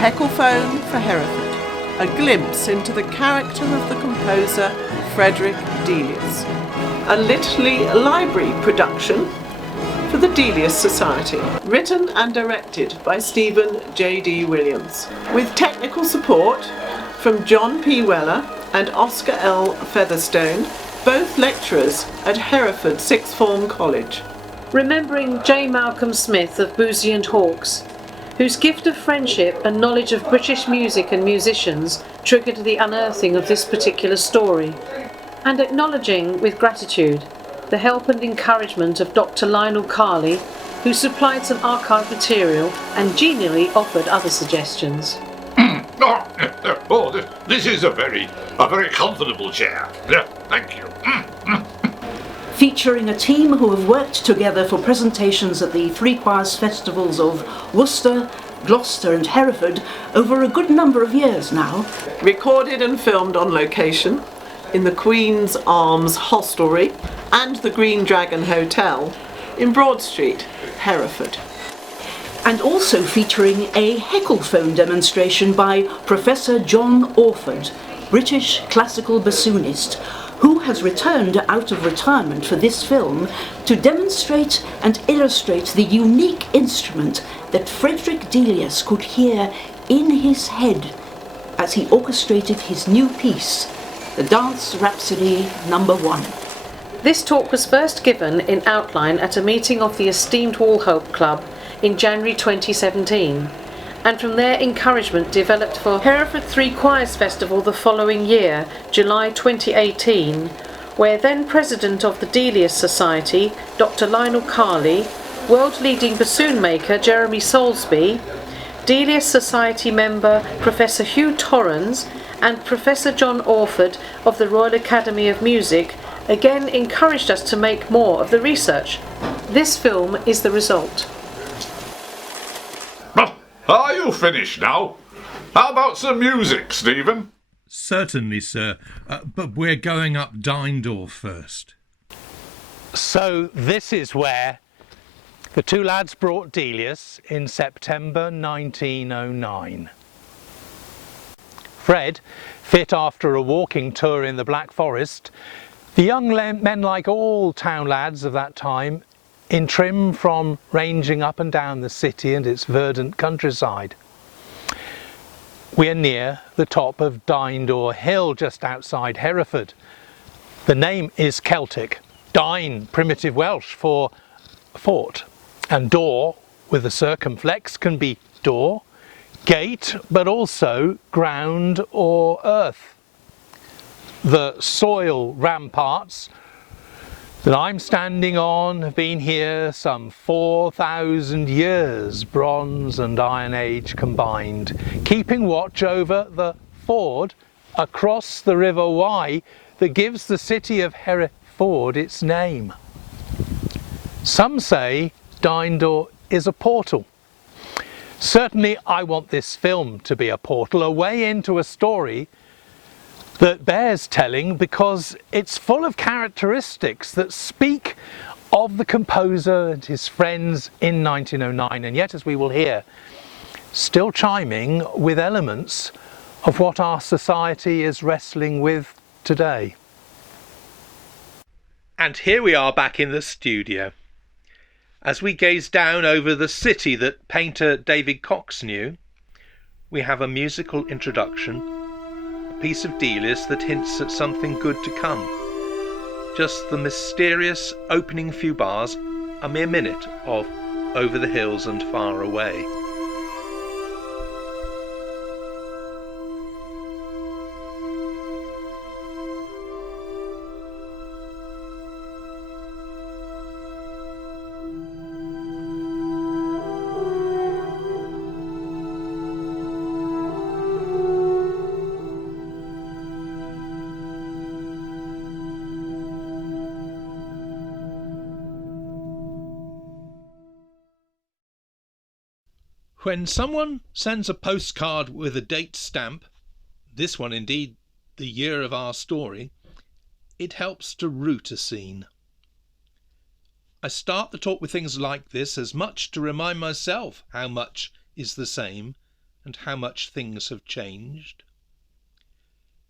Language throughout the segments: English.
Heckelphone for Hereford, a glimpse into the character of the composer Frederick Delius. A Litany Library production for the Delius Society, written and directed by Stephen J.D. Williams, with technical support from John P. Weller and Oscar L. Featherstone, both lecturers at Hereford Sixth Form College. Remembering J. Malcolm Smith of Boosey and Hawkes, whose gift of friendship and knowledge of British music and musicians triggered the unearthing of this particular story, and acknowledging with gratitude the help and encouragement of Dr. Lionel Carley, who supplied some archive material and genially offered other suggestions. This is a very comfortable chair. Thank you. Featuring a team who have worked together for presentations at the Three Choirs Festivals of Worcester, Gloucester and Hereford over a good number of years now. Recorded and filmed on location in the Queen's Arms Hostelry and the Green Dragon Hotel in Broad Street, Hereford. And also featuring a Heckelphone demonstration by Professor John Orford, British classical bassoonist, who has returned out of retirement for this film to demonstrate and illustrate the unique instrument that Frederick Delius could hear in his head as he orchestrated his new piece, the Dance Rhapsody No. 1. This talk was first given in outline at a meeting of the esteemed Wallhope Club in January 2017, and from there encouragement developed for Hereford Three Choirs Festival the following year, July 2018, where then President of the Delius Society, Dr. Lionel Carley, world-leading bassoon maker Jeremy Soulsby, Delius Society member Professor Hugh Torrens and Professor John Orford of the Royal Academy of Music again encouraged us to make more of the research. This film is the result. Are you finished now? How about some music, Stephen? Certainly, sir, but we're going up Dindor first. So this is where the two lads brought Delius in September 1909. Fred, fit after a walking tour in the Black Forest, the young men, like all town lads of that time, in trim from ranging up and down the city and its verdant countryside. We are near the top of Dindor Hill, just outside Hereford. The name is Celtic, Dine, primitive Welsh for fort, and door with a circumflex can be door, gate, but also ground or earth. The soil ramparts that I'm standing on have been here some 4,000 years, Bronze and Iron Age combined, keeping watch over the ford across the River Wye that gives the city of Hereford its name. Some say Dindor is a portal. Certainly I want this film to be a portal, a way into a story that bears telling because it's full of characteristics that speak of the composer and his friends in 1909, and yet, as we will hear, still chiming with elements of what our society is wrestling with today. And here we are back in the studio. As we gaze down over the city that painter David Cox knew, we have a musical introduction, a piece of Delius that hints at something good to come. Just the mysterious opening few bars, a mere minute of Over the Hills and Far Away. When someone sends a postcard with a date stamp, this one indeed the year of our story, it helps to root a scene. I start the talk with things like this as much to remind myself how much is the same and how much things have changed.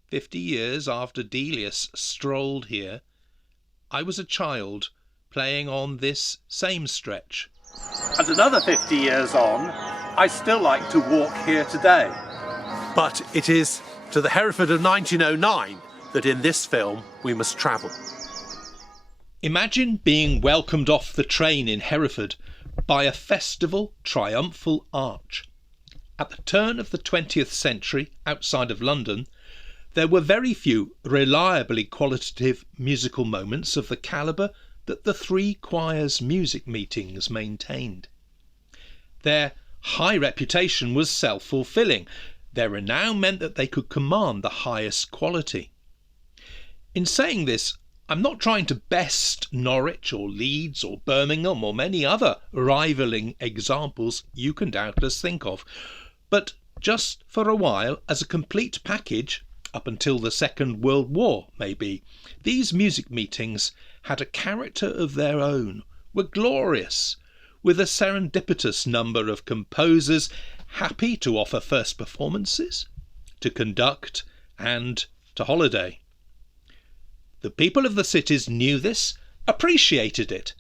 50 years after Delius strolled here, I was a child playing on this same stretch. And another 50 years on, I still like to walk here today. But it is to the Hereford of 1909 that in this film we must travel. Imagine being welcomed off the train in Hereford by a festival triumphal arch. At the turn of the 20th century, outside of London, there were very few reliably qualitative musical moments of the calibre that the three choirs' music meetings maintained. Their high reputation was self-fulfilling. Their renown meant that they could command the highest quality. In saying this, I'm not trying to best Norwich or Leeds or Birmingham or many other rivalling examples you can doubtless think of, but just for a while, as a complete package, up until the Second World War maybe, these music meetings had a character of their own, were glorious, with a serendipitous number of composers happy to offer first performances, to conduct and to holiday. The people of the cities knew this, appreciated it,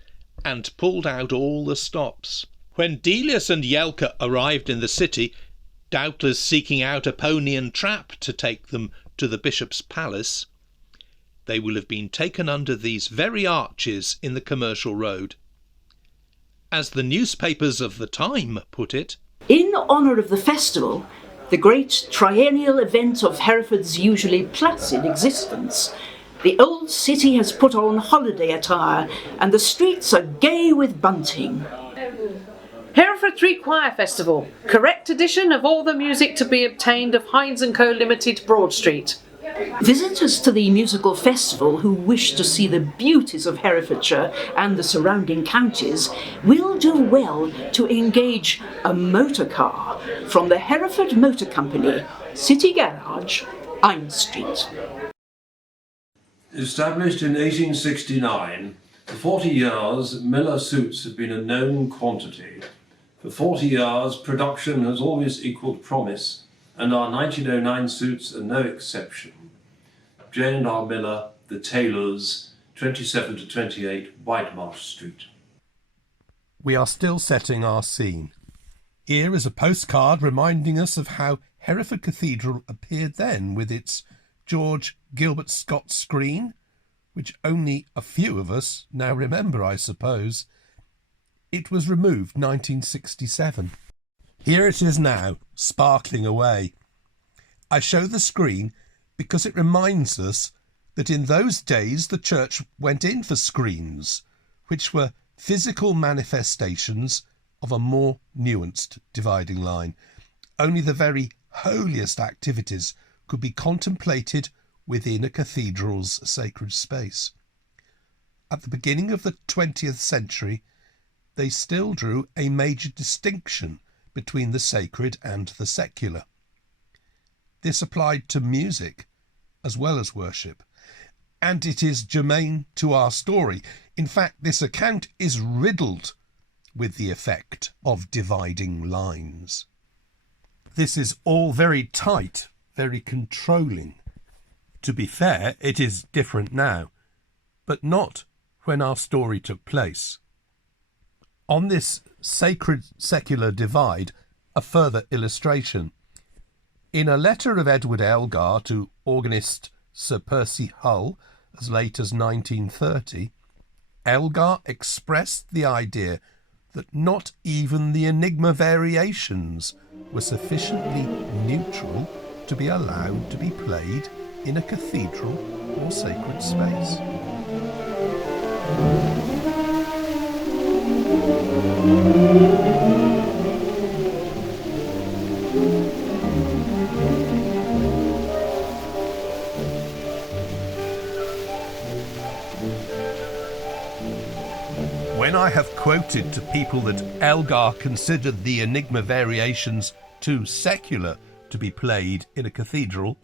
and pulled out all the stops. When Delius and Jelka arrived in the city, doubtless seeking out a pony and trap to take them to the bishop's palace, they will have been taken under these very arches in the commercial road. As the newspapers of the time put it, In honour of the festival, the great triennial event of Hereford's usually placid existence, the old city has put on holiday attire and the streets are gay with bunting. Hereford Three Choir Festival. Correct edition of all the music to be obtained of Hines & Co Limited, Broad Street. Visitors to the musical festival who wish to see the beauties of Herefordshire and the surrounding counties will do well to engage a motor car from the Hereford Motor Company, City Garage, Hines Street. Established in 1869, for 40 years Miller suits have been a known quantity. For 40 years production has always equalled promise, and our 1909 suits are no exception. Jane and R. Miller, The Tailors, 27 to 28 Whitemarsh Street. We are still setting our scene. Here is a postcard reminding us of how Hereford Cathedral appeared then, with its George Gilbert Scott screen, which only a few of us now remember, I suppose. It was removed 1967. Here it is now, sparkling away. I show the screen because it reminds us that in those days the church went in for screens, which were physical manifestations of a more nuanced dividing line. Only the very holiest activities could be contemplated within a cathedral's sacred space. At the beginning of the 20th century, they still drew a major distinction between the sacred and the secular. This applied to music as well as worship, and it is germane to our story. In fact, this account is riddled with the effect of dividing lines. This is all very tight, very controlling. To be fair, it is different now, but not when our story took place. On this sacred-secular divide, a further illustration. In a letter of Edward Elgar to organist Sir Percy Hull as late as 1930, Elgar expressed the idea that not even the Enigma variations were sufficiently neutral to be allowed to be played in a cathedral or sacred space. When I have quoted to people that Elgar considered the Enigma variations too secular to be played in a cathedral,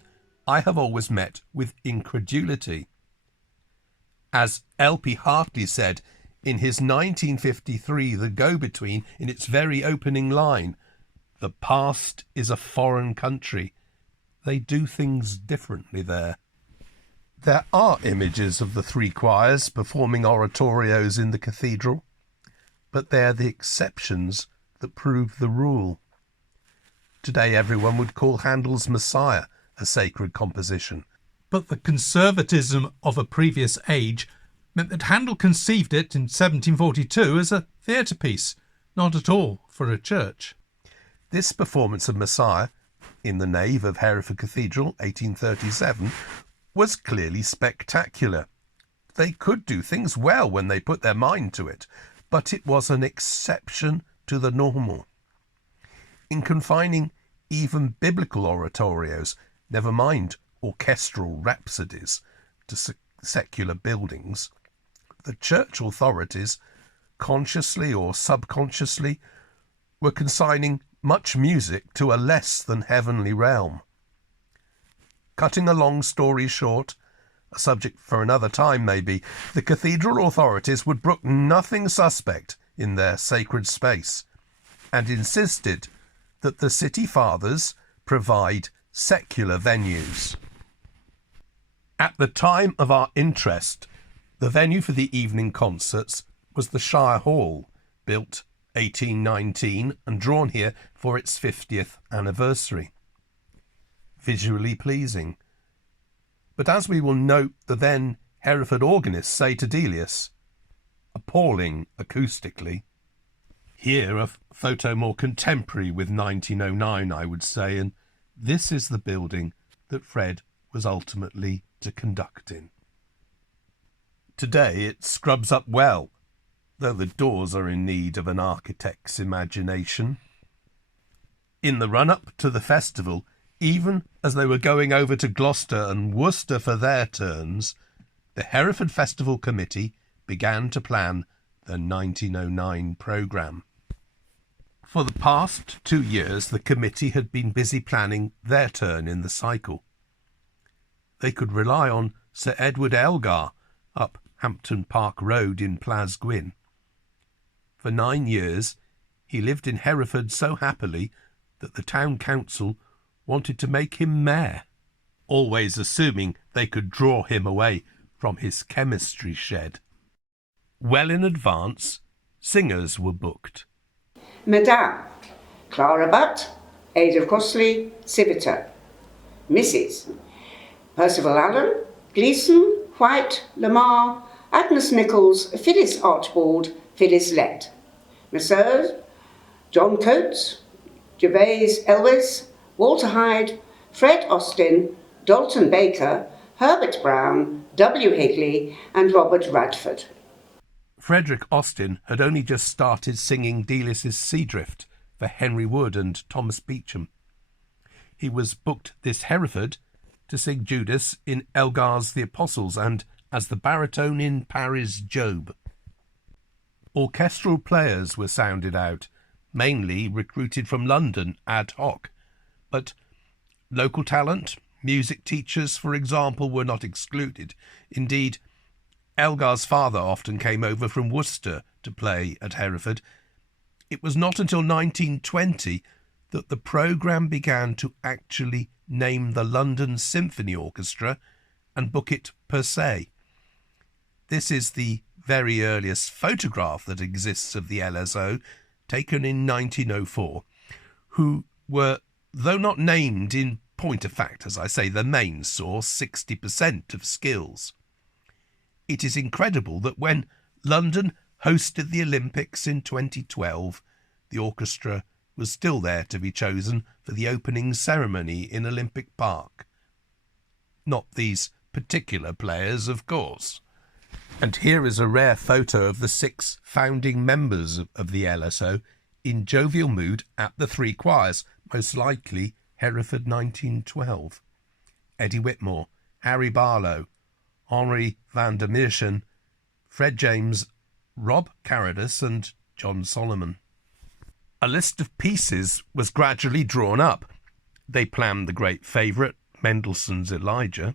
I have always met with incredulity. As L.P. Hartley said in his 1953 The Go-Between, in its very opening line, The past is a foreign country. They do things differently there. There are images of the three choirs performing oratorios in the cathedral, but they are the exceptions that prove the rule. Today everyone would call Handel's Messiah a sacred composition. But the conservatism of a previous age meant that Handel conceived it in 1742 as a theatre piece, not at all for a church. This performance of Messiah in the nave of Hereford Cathedral, 1837, was clearly spectacular. They could do things well when they put their mind to it, but it was an exception to the normal. In confining even biblical oratorios, never mind orchestral rhapsodies, to secular buildings, the church authorities, consciously or subconsciously, were consigning much music to a less than heavenly realm. Cutting a long story short, a subject for another time maybe, the cathedral authorities would brook nothing suspect in their sacred space, and insisted that the city fathers provide secular venues. At the time of our interest, the venue for the evening concerts was the Shire Hall, built 1819 and drawn here for its 50th anniversary. Visually pleasing. But as we will note the then Hereford organists say to Delius, appalling acoustically. Here a photo more contemporary with 1909, I would say, and this is the building that Fred was ultimately to conduct in. Today it scrubs up well, though the doors are in need of an architect's imagination. In the run-up to the festival, even as they were going over to Gloucester and Worcester for their turns, the Hereford Festival Committee began to plan the 1909 programme. For the past 2 years, the committee had been busy planning their turn in the cycle. They could rely on Sir Edward Elgar up Hampton Park Road in Plasgwyn. For 9 years, he lived in Hereford so happily that the town council wanted to make him mayor, always assuming they could draw him away from his chemistry shed. Well in advance, singers were booked. Madame, Clara Butt, Ada Crossley, Civita. Mrs. Percival Allen, Gleeson, White, Lamar, Agnes Nichols, Phyllis Archibald, Phyllis Lett. Messrs. John Coates, Gervase Elwes, Walter Hyde, Fred Austin, Dalton Baker, Herbert Brown, W. Higley and Robert Radford. Frederick Austin had only just started singing Delius's Seadrift for Henry Wood and Thomas Beecham. He was booked this Hereford to sing Judas in Elgar's The Apostles and as the baritone in Parry's Job. Orchestral players were sounded out, mainly recruited from London ad hoc, but local talent, music teachers, for example, were not excluded. Indeed, Elgar's father often came over from Worcester to play at Hereford. It was not until 1920 that the programme began to actually name the London Symphony Orchestra and book it per se. This is the very earliest photograph that exists of the LSO, taken in 1904, who were, though not named in point of fact, as I say, the main source, 60% of skills. It is incredible that when London hosted the Olympics in 2012, the orchestra was still there to be chosen for the opening ceremony in Olympic Park. Not these particular players, of course. And here is a rare photo of the 6 founding members of the LSO in jovial mood at the 3 choirs, most likely Hereford 1912. Eddie Whitmore, Harry Barlow, Henri van der Meerschen, Fred James, Rob Carradus and John Solomon. A list of pieces was gradually drawn up. They planned the great favourite, Mendelssohn's Elijah,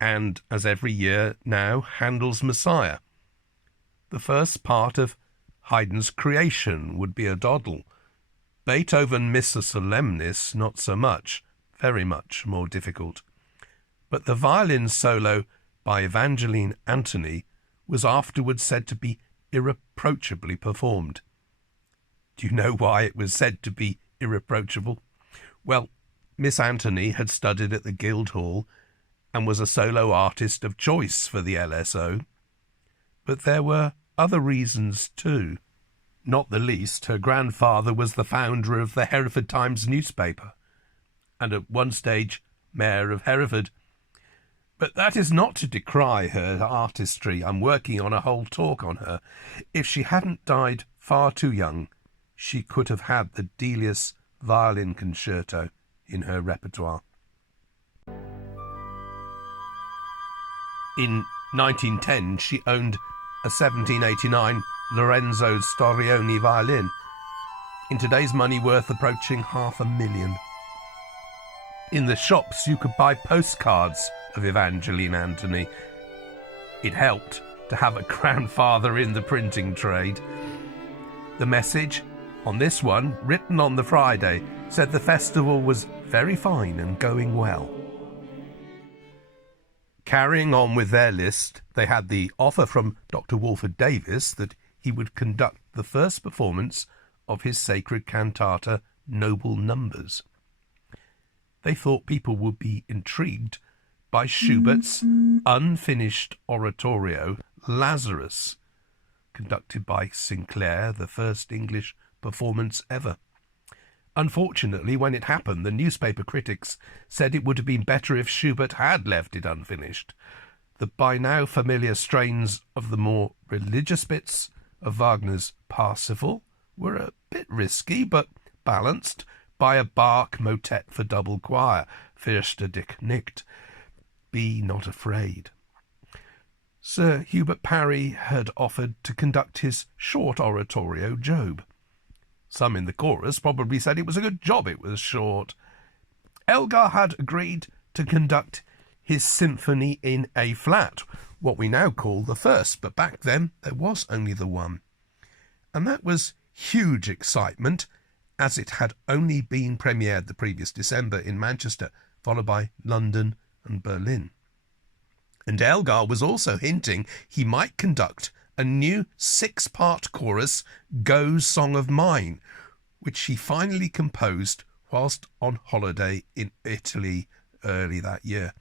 and, as every year now, Handel's Messiah. The first part of Haydn's Creation would be a dawdle, Beethoven Missa Solemnis, not so much, very much more difficult. But the violin solo by Evangeline Antony was afterwards said to be irreproachably performed. Do you know why it was said to be irreproachable? Well, Miss Antony had studied at the Guildhall and was a solo artist of choice for the LSO. But there were other reasons too. Not the least, her grandfather was the founder of the Hereford Times newspaper, and at one stage mayor of Hereford. But that is not to decry her artistry. I'm working on a whole talk on her. If she hadn't died far too young, she could have had the Delius violin concerto in her repertoire. In 1910, she owned a 1789 Lorenzo Storioni violin, in today's money worth approaching $500,000. In the shops you could buy postcards of Evangeline Antony. It helped to have a grandfather in the printing trade. The message on this one, written on the Friday, said the festival was very fine and going well. Carrying on with their list, they had the offer from Dr. Walford Davis that he would conduct the first performance of his sacred cantata, Noble Numbers. They thought people would be intrigued by Schubert's unfinished oratorio, Lazarus, conducted by Sinclair, the first English performance ever. Unfortunately, when it happened, the newspaper critics said it would have been better if Schubert had left it unfinished. The by now familiar strains of the more religious bits of Wagner's Parsifal were a bit risky, but balanced by a Bach motet for double choir, Fürchte dich nicht, Be Not Afraid. Sir Hubert Parry had offered to conduct his short oratorio, Job. Some in the chorus probably said it was a good job it was short. Elgar had agreed to conduct his symphony in A-flat, what we now call the first, but back then there was only the one. And that was huge excitement, as it had only been premiered the previous December in Manchester, followed by London and Berlin. And Elgar was also hinting he might conduct a new 6-part chorus, Go's Song of Mine, which he finally composed whilst on holiday in Italy early that year.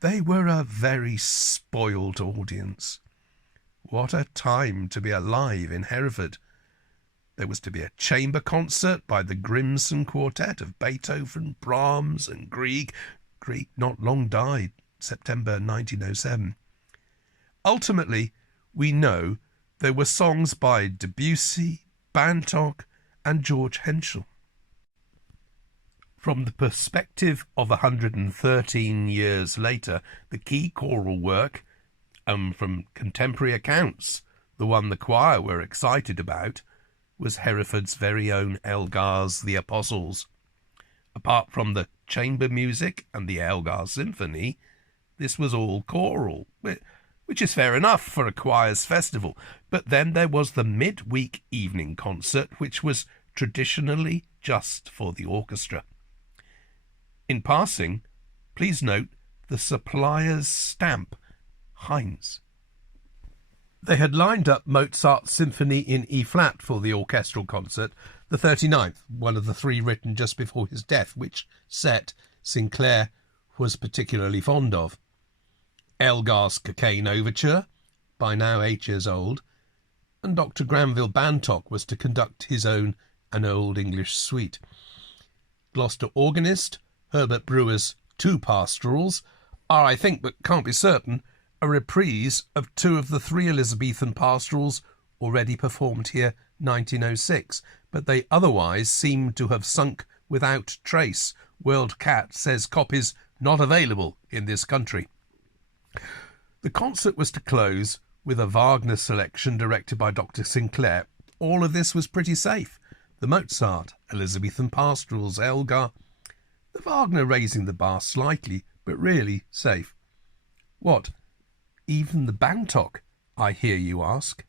They were a very spoiled audience. What a time to be alive in Hereford. There was to be a chamber concert by the Grimson Quartet of Beethoven, Brahms and Grieg. Grieg not long died, September 1907. Ultimately, we know there were songs by Debussy, Bantock and George Henschel. From the perspective of 113 years later, the key choral work, from contemporary accounts, the one the choir were excited about, was Hereford's very own Elgar's The Apostles. Apart from the chamber music and the Elgar Symphony, this was all choral, which is fair enough for a choir's festival. But then there was the midweek evening concert, which was traditionally just for the orchestra. In passing, please note the supplier's stamp, Heinz. They had lined up Mozart's Symphony in E-flat for the orchestral concert, the 39th, one of the 3 written just before his death, which set Sinclair was particularly fond of. Elgar's Cocaine Overture, by now 8 years old, and Dr. Granville Bantock was to conduct his own An Old English Suite. Gloucester organist Herbert Brewer's 2 pastorals are, I think, but can't be certain, a reprise of 2 of the 3 Elizabethan pastorals already performed here 1906, but they otherwise seem to have sunk without trace. World Cat says copies not available in this country. The concert was to close with a Wagner selection directed by Dr. Sinclair. All of this was pretty safe. The Mozart, Elizabethan pastorals, Elgar, the Wagner raising the bar slightly, but really safe. What, even the Bantock, I hear you ask?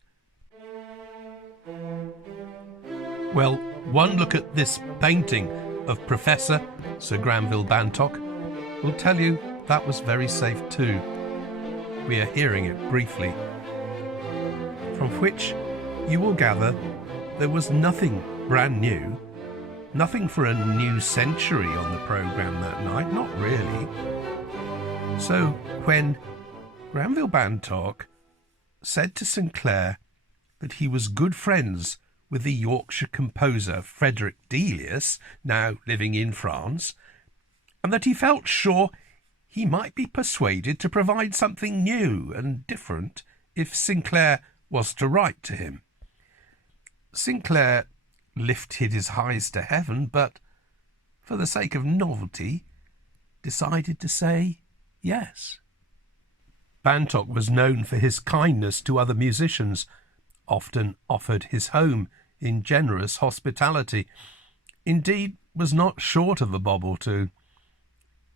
Well, One look at this painting of Professor Sir Granville Bantock will tell you that was very safe too. We are hearing it briefly, from which you will gather there was nothing brand new, nothing for a new century on the programme that night, not really. So when Granville Bantock said to Sinclair that he was good friends with the Yorkshire composer Frederick Delius, now living in France, and that he felt sure he might be persuaded to provide something new and different if Sinclair was to write to him. Sinclair lifted his eyes to heaven, but, for the sake of novelty, decided to say yes. Bantock was known for his kindness to other musicians, often offered his home in generous hospitality, indeed was not short of a bob or two.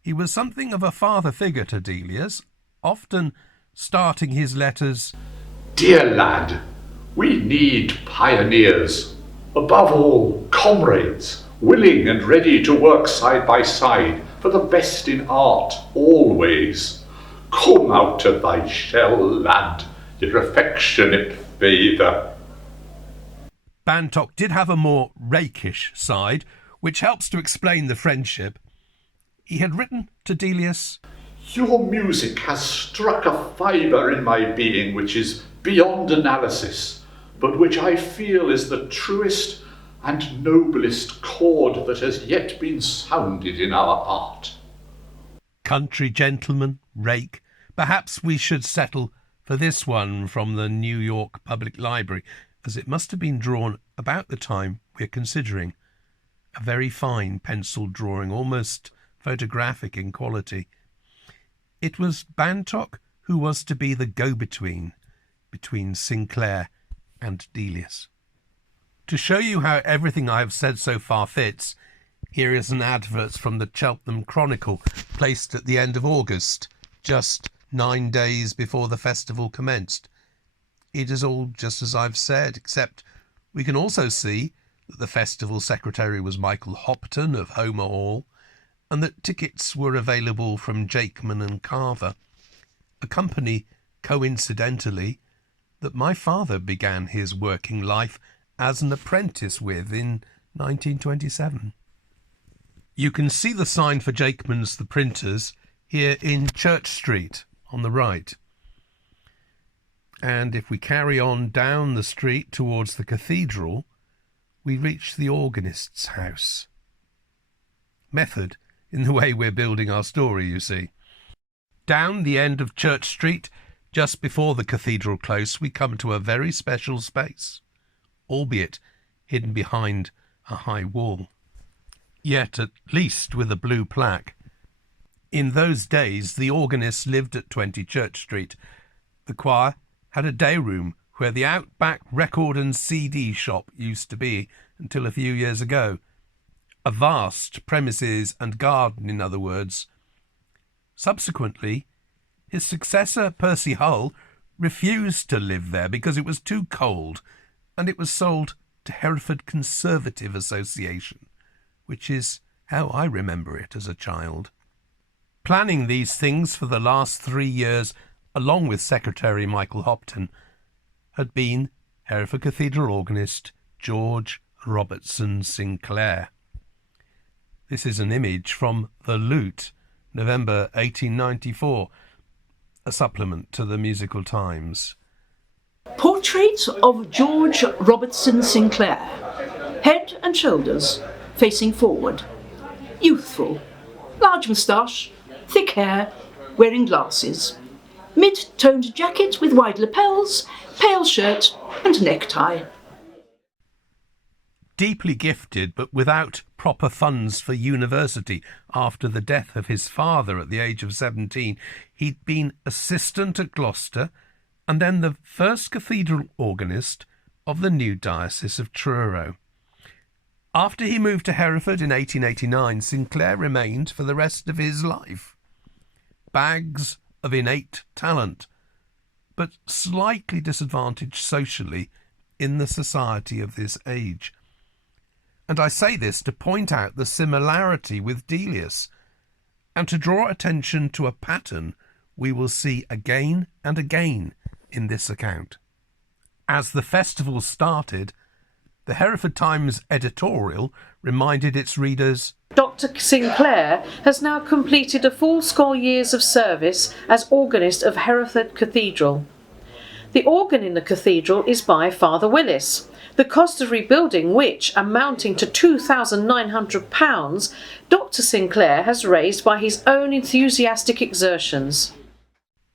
He was something of a father figure to Delius, often starting his letters, Dear lad, we need pioneers. Above all, comrades, willing and ready to work side by side for the best in art, always. Come out of thy shell, lad, your affectionate father. Bantock did have a more rakish side, which helps to explain the friendship. He had written to Delius, Your music has struck a fibre in my being which is beyond analysis, but which I feel is the truest and noblest chord that has yet been sounded in our art. Country gentleman, rake, perhaps we should settle for this one from the New York Public Library, as it must have been drawn about the time we're considering. A very fine pencil drawing, almost photographic in quality. It was Bantock who was to be the go-between between Sinclair and Delius. To show you how everything I have said so far fits, here is an advert from the Cheltenham Chronicle, placed at the end of August, just 9 days before the festival commenced. It is all just as I've said, except we can also see that the festival secretary was Michael Hopton of Homer Hall, and that tickets were available from Jakeman and Carver, a company, coincidentally, that my father began his working life as an apprentice with in 1927. You can see the sign for Jakeman's The Printers here in Church Street on the right. And if we carry on down the street towards the cathedral, we reach the organist's house. Method in the way we're building our story, you see. Down the end of Church Street, just before the cathedral close, we come to a very special space, albeit hidden behind a high wall, yet at least with a blue plaque. In those days, the organist lived at 20 Church Street. The choir had a day room where the Outback record and CD shop used to be until a few years ago. A vast premises and garden, in other words. Subsequently, his successor, Percy Hull, refused to live there because it was too cold, and it was sold to Hereford Conservative Association, which is how I remember it as a child. Planning these things for the last 3 years, along with Secretary Michael Hopton, had been Hereford Cathedral organist George Robertson Sinclair. This is an image from The Lute, November 1894, a supplement to the Musical Times. Portrait of George Robertson Sinclair. Head and shoulders facing forward. Youthful. Large moustache. Thick hair. Wearing glasses. Mid-toned jacket with wide lapels. Pale shirt and necktie. Deeply gifted, but without proper funds for university. After the death of his father at the age of 17, he'd been assistant at Gloucester and then the first cathedral organist of the new diocese of Truro. After he moved to Hereford in 1889, Sinclair remained for the rest of his life. Bags of innate talent, but slightly disadvantaged socially in the society of this age. And I say this to point out the similarity with Delius, and to draw attention to a pattern we will see again and again in this account. As the festival started, the Hereford Times editorial reminded its readers, Dr. Sinclair has now completed a full score years of service as organist of Hereford Cathedral. The organ in the cathedral is by Father Willis, the cost of rebuilding which, amounting to £2,900, Dr. Sinclair has raised by his own enthusiastic exertions.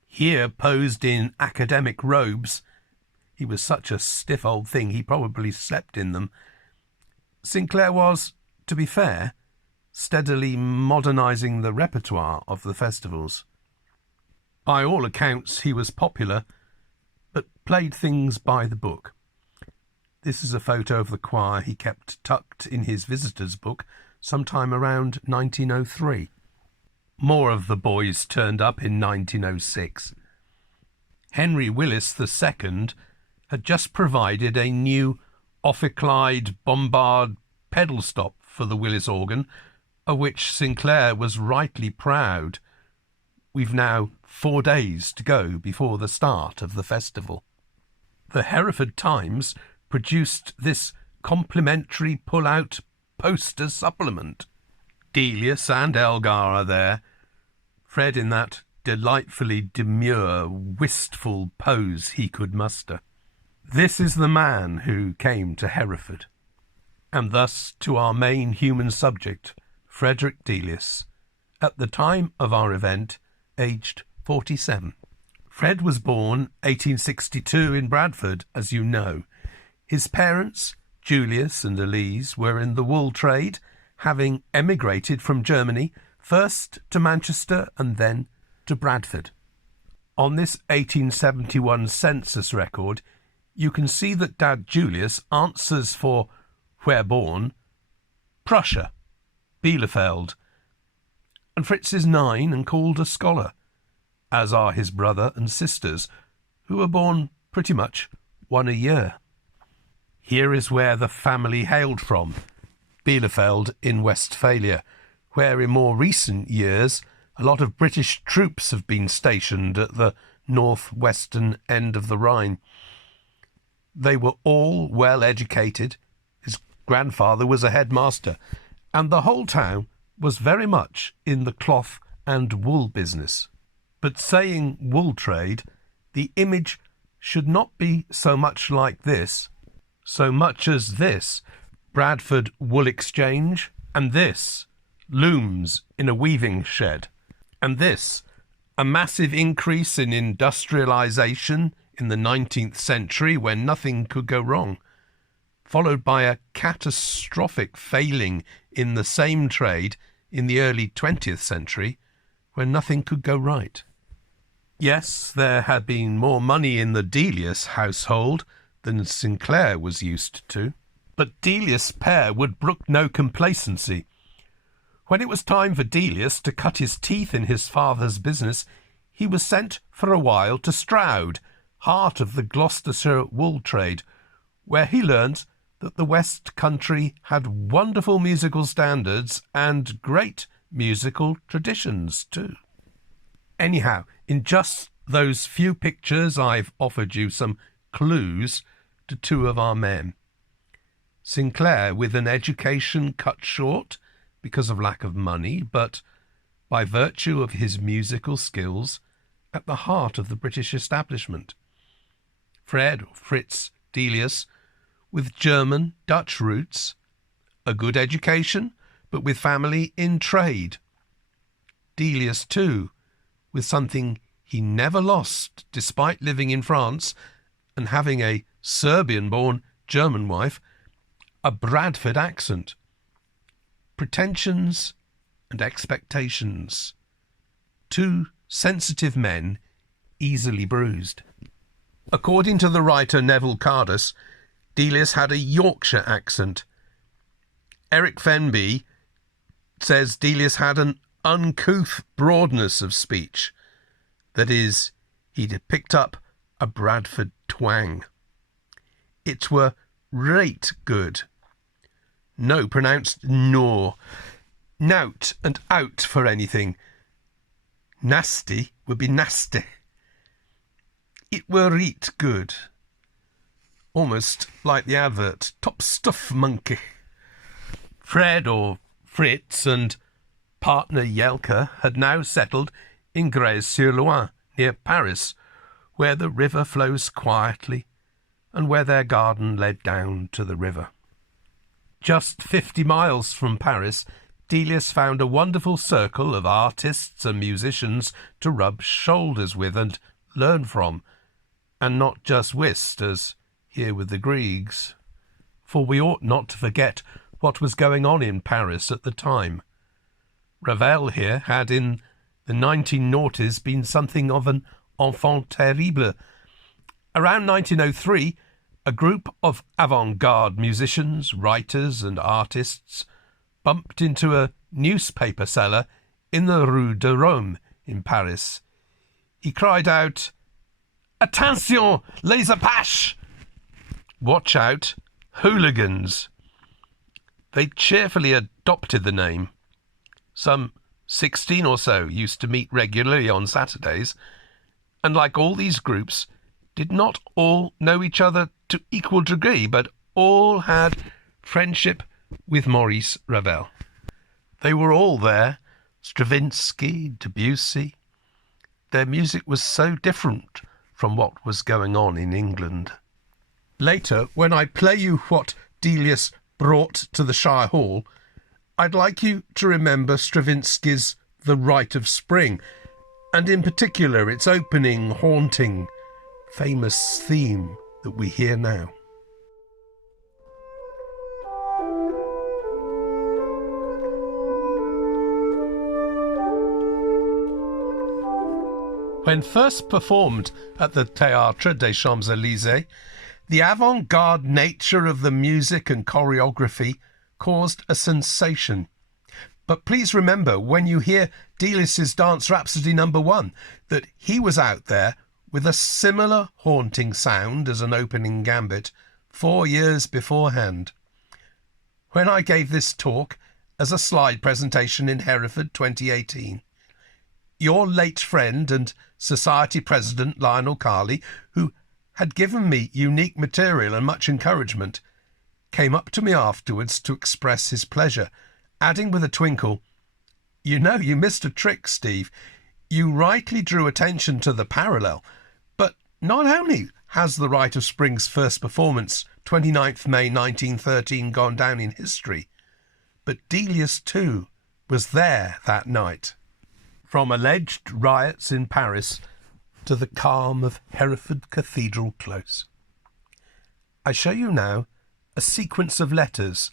Here, posed in academic robes, he was such a stiff old thing he probably slept in them, Sinclair was, to be fair, steadily modernising the repertoire of the festivals. By all accounts he was popular, but played things by the book. This is a photo of the choir he kept tucked in his visitor's book sometime around 1903. More of the boys turned up in 1906. Henry Willis II had just provided a new ophicleide bombard pedal stop for the Willis organ, of which Sinclair was rightly proud. We've now 4 days to go before the start of the festival. The Hereford Times produced this complimentary pull-out poster supplement. Delius and Elgar are there, Fred in that delightfully demure, wistful pose he could muster. This is the man who came to Hereford. And thus to our main human subject, Frederick Delius, at the time of our event, aged 47. Fred was born 1862 in Bradford, as you know. His parents, Julius and Elise, were in the wool trade, having emigrated from Germany, first to Manchester and then to Bradford. On this 1871 census record, you can see that Dad Julius answers for where born, Prussia, Bielefeld, and Fritz is 9 and called a scholar, as are his brother and sisters, who were born pretty much 1 a year. Here is where the family hailed from, Bielefeld in Westphalia, where in more recent years a lot of British troops have been stationed at the northwestern end of the Rhine. They were all well educated. His grandfather was a headmaster, and the whole town was very much in the cloth and wool business. But saying wool trade, the image should not be so much like this, so much as this, Bradford Wool Exchange, and this, looms in a weaving shed, and this, a massive increase in industrialisation in the 19th century when nothing could go wrong, followed by a catastrophic failing in the same trade in the early 20th century when nothing could go right. Yes, there had been more money in the Delius household than Sinclair was used to, but Delius père would brook no complacency. When it was time for Delius to cut his teeth in his father's business, he was sent for a while to Stroud, heart of the Gloucestershire wool trade, where he learnt that the West Country had wonderful musical standards and great musical traditions too. Anyhow, in just those few pictures I've offered you some clues to 2 of our men. Sinclair with an education cut short because of lack of money, but by virtue of his musical skills at the heart of the British establishment. Fred, or Fritz Delius, with German, Dutch roots, a good education, but with family in trade. Delius, too, with something he never lost despite living in France and having a Serbian-born German wife, a Bradford accent. Pretensions and expectations. 2 sensitive men easily bruised. According to the writer Neville Cardus, Delius had a Yorkshire accent. Eric Fenby says Delius had an uncouth broadness of speech. That is, he'd picked up a Bradford twang. It were rate good. No pronounced nor. Nout and out for anything. Nasty would be nasty. It were eat good. Almost like the advert, top stuff monkey. Fred or Fritz and partner Yelka had now settled in Grèze-sur-Loing, near Paris, where the river flows quietly and where their garden led down to the river. Just 50 miles from Paris, Delius found a wonderful circle of artists and musicians to rub shoulders with and learn from, and not just whist, as here with the Griegs. For we ought not to forget what was going on in Paris at the time. Ravel here had in the 1990s been something of an enfant terrible. Around 1903, a group of avant-garde musicians, writers and artists bumped into a newspaper seller in the Rue de Rome in Paris. He cried out, "Attention, les apaches!" Watch out, hooligans! They cheerfully adopted the name. Some 16 or so used to meet regularly on Saturdays, and like all these groups, did not all know each other to equal degree, but all had friendship with Maurice Ravel. They were all there, Stravinsky, Debussy. Their music was so different from what was going on in England. Later, when I play you what Delius brought to the Shire Hall, I'd like you to remember Stravinsky's The Rite of Spring, and in particular its opening, haunting, famous theme that we hear now. When first performed at the Théâtre des Champs-Élysées, the avant-garde nature of the music and choreography caused a sensation. But please remember, when you hear Delius's Dance Rhapsody No. 1, that he was out there with a similar haunting sound as an opening gambit 4 years beforehand. When I gave this talk as a slide presentation in Hereford 2018, your late friend and Society President Lionel Carley, who had given me unique material and much encouragement, came up to me afterwards to express his pleasure, adding with a twinkle, "You know, you missed a trick, Steve. You rightly drew attention to the parallel, but not only has The Rite of Spring's first performance, 29th May 1913, gone down in history, but Delius too was there that night." From alleged riots in Paris to the calm of Hereford Cathedral Close. I show you now a sequence of letters.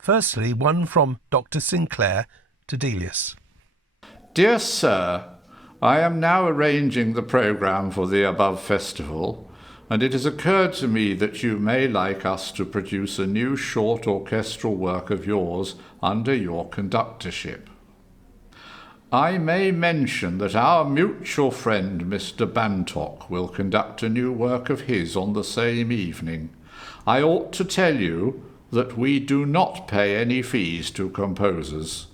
Firstly, one from Dr. Sinclair to Delius. Dear Sir, I am now arranging the programme for the above festival, and it has occurred to me that you may like us to produce a new short orchestral work of yours under your conductorship. I may mention that our mutual friend Mr. Bantock will conduct a new work of his on the same evening. I ought to tell you that we do not pay any fees to composers.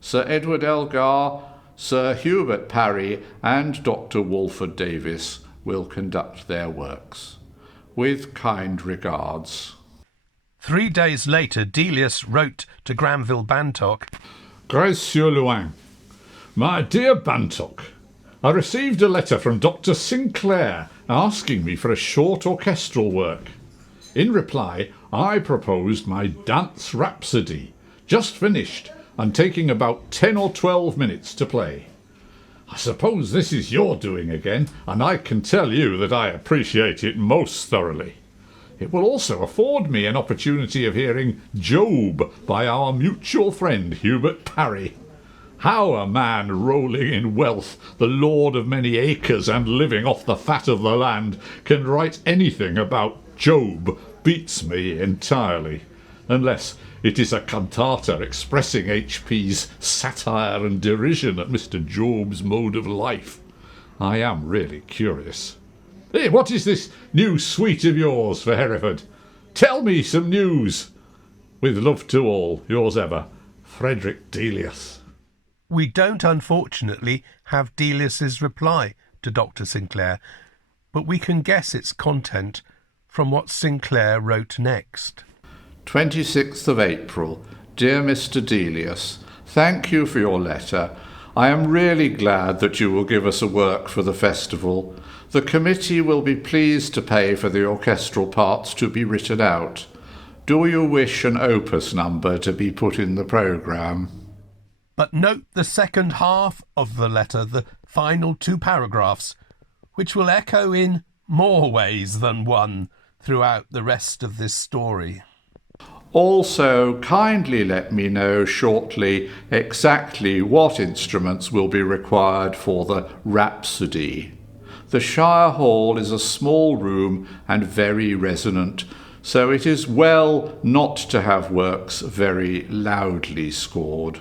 Sir Edward Elgar, Sir Hubert Parry, and Dr. Walford Davis will conduct their works. With kind regards. 3 days later, Delius wrote to Granville Bantock, Grèze-sur-Loing. My dear Bantock, I received a letter from Dr. Sinclair asking me for a short orchestral work. In reply, I proposed my Dance Rhapsody, just finished and taking about 10 or 12 minutes to play. I suppose this is your doing again, and I can tell you that I appreciate it most thoroughly. It will also afford me an opportunity of hearing Job by our mutual friend Hubert Parry. How a man rolling in wealth, the lord of many acres and living off the fat of the land, can write anything about Job beats me entirely, unless it is a cantata expressing H.P.'s satire and derision at Mr. Job's mode of life. I am really curious. Hey, what is this new suite of yours for Hereford? Tell me some news. With love to all, yours ever, Frederick Delius. We don't, unfortunately, have Delius's reply to Dr. Sinclair, but we can guess its content from what Sinclair wrote next. 26th of April. Dear Mr. Delius, thank you for your letter. I am really glad that you will give us a work for the festival. The committee will be pleased to pay for the orchestral parts to be written out. Do you wish an opus number to be put in the programme? But note the second half of the letter, the final 2 paragraphs, which will echo in more ways than one throughout the rest of this story. Also, kindly let me know shortly exactly what instruments will be required for the Rhapsody. The Shire Hall is a small room and very resonant, so it is well not to have works very loudly scored.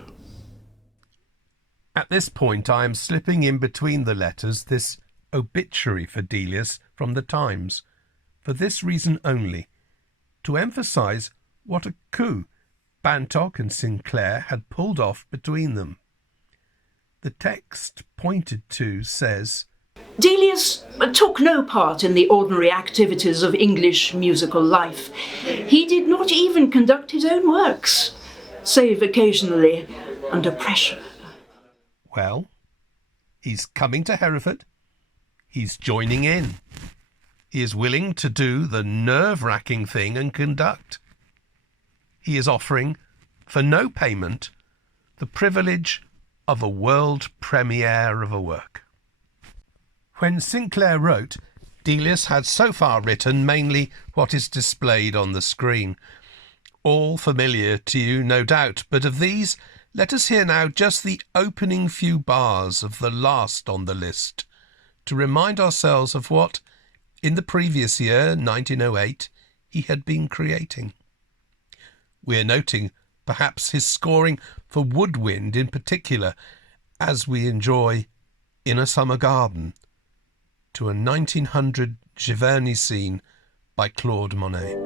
At this point, I am slipping in between the letters this obituary for Delius from the Times, for this reason only, to emphasise what a coup Bantock and Sinclair had pulled off between them. The text pointed to says, Delius took no part in the ordinary activities of English musical life. He did not even conduct his own works, save occasionally under pressure. Well, he's coming to Hereford. He's joining in. He is willing to do the nerve-wracking thing and conduct. He is offering, for no payment, the privilege of a world premiere of a work. When Sinclair wrote, Delius had so far written mainly what is displayed on the screen. All familiar to you, no doubt, but of these, let us hear now just the opening few bars of the last on the list, to remind ourselves of what, in the previous year, 1908, he had been creating. We are noting, perhaps, his scoring for woodwind in particular, as we enjoy In a Summer Garden, to a 1900 Giverny scene by Claude Monet.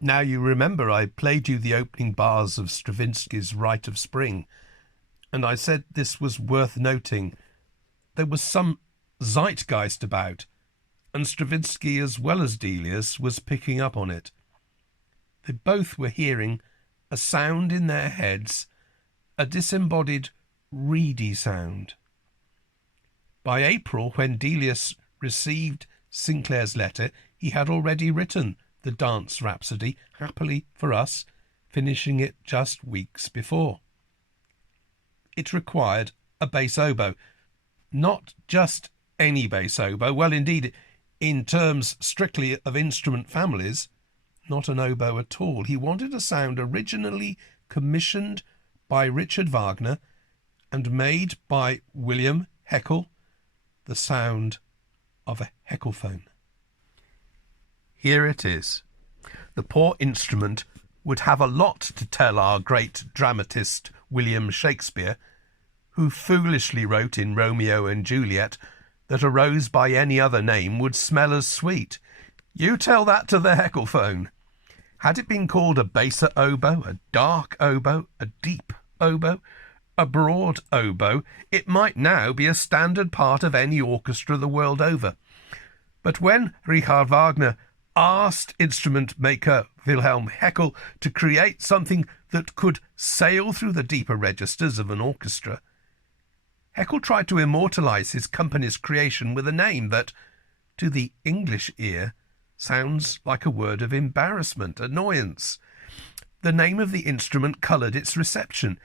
Now you remember I played you the opening bars of Stravinsky's Rite of Spring, and I said this was worth noting. There was some zeitgeist about, and Stravinsky as well as Delius was picking up on it. They both were hearing a sound in their heads, a disembodied, reedy sound. By April, when Delius received Sinclair's letter, he had already written the Dance Rhapsody, happily for us, finishing it just weeks before. It required a bass oboe, not just any bass oboe, well indeed, in terms strictly of instrument families, not an oboe at all. He wanted a sound originally commissioned by Richard Wagner and made by William Heckel, the sound of a Heckelphone. Here it is. The poor instrument would have a lot to tell our great dramatist William Shakespeare, who foolishly wrote in Romeo and Juliet that a rose by any other name would smell as sweet. You tell that to the Heckelphone. Had it been called a basser oboe, a dark oboe, a deep oboe, a broad oboe, it might now be a standard part of any orchestra the world over. But when Richard Wagner asked instrument maker Wilhelm Heckel to create something that could sail through the deeper registers of an orchestra, Heckel tried to immortalise his company's creation with a name that, to the English ear, sounds like a word of embarrassment, annoyance. The name of the instrument coloured its reception.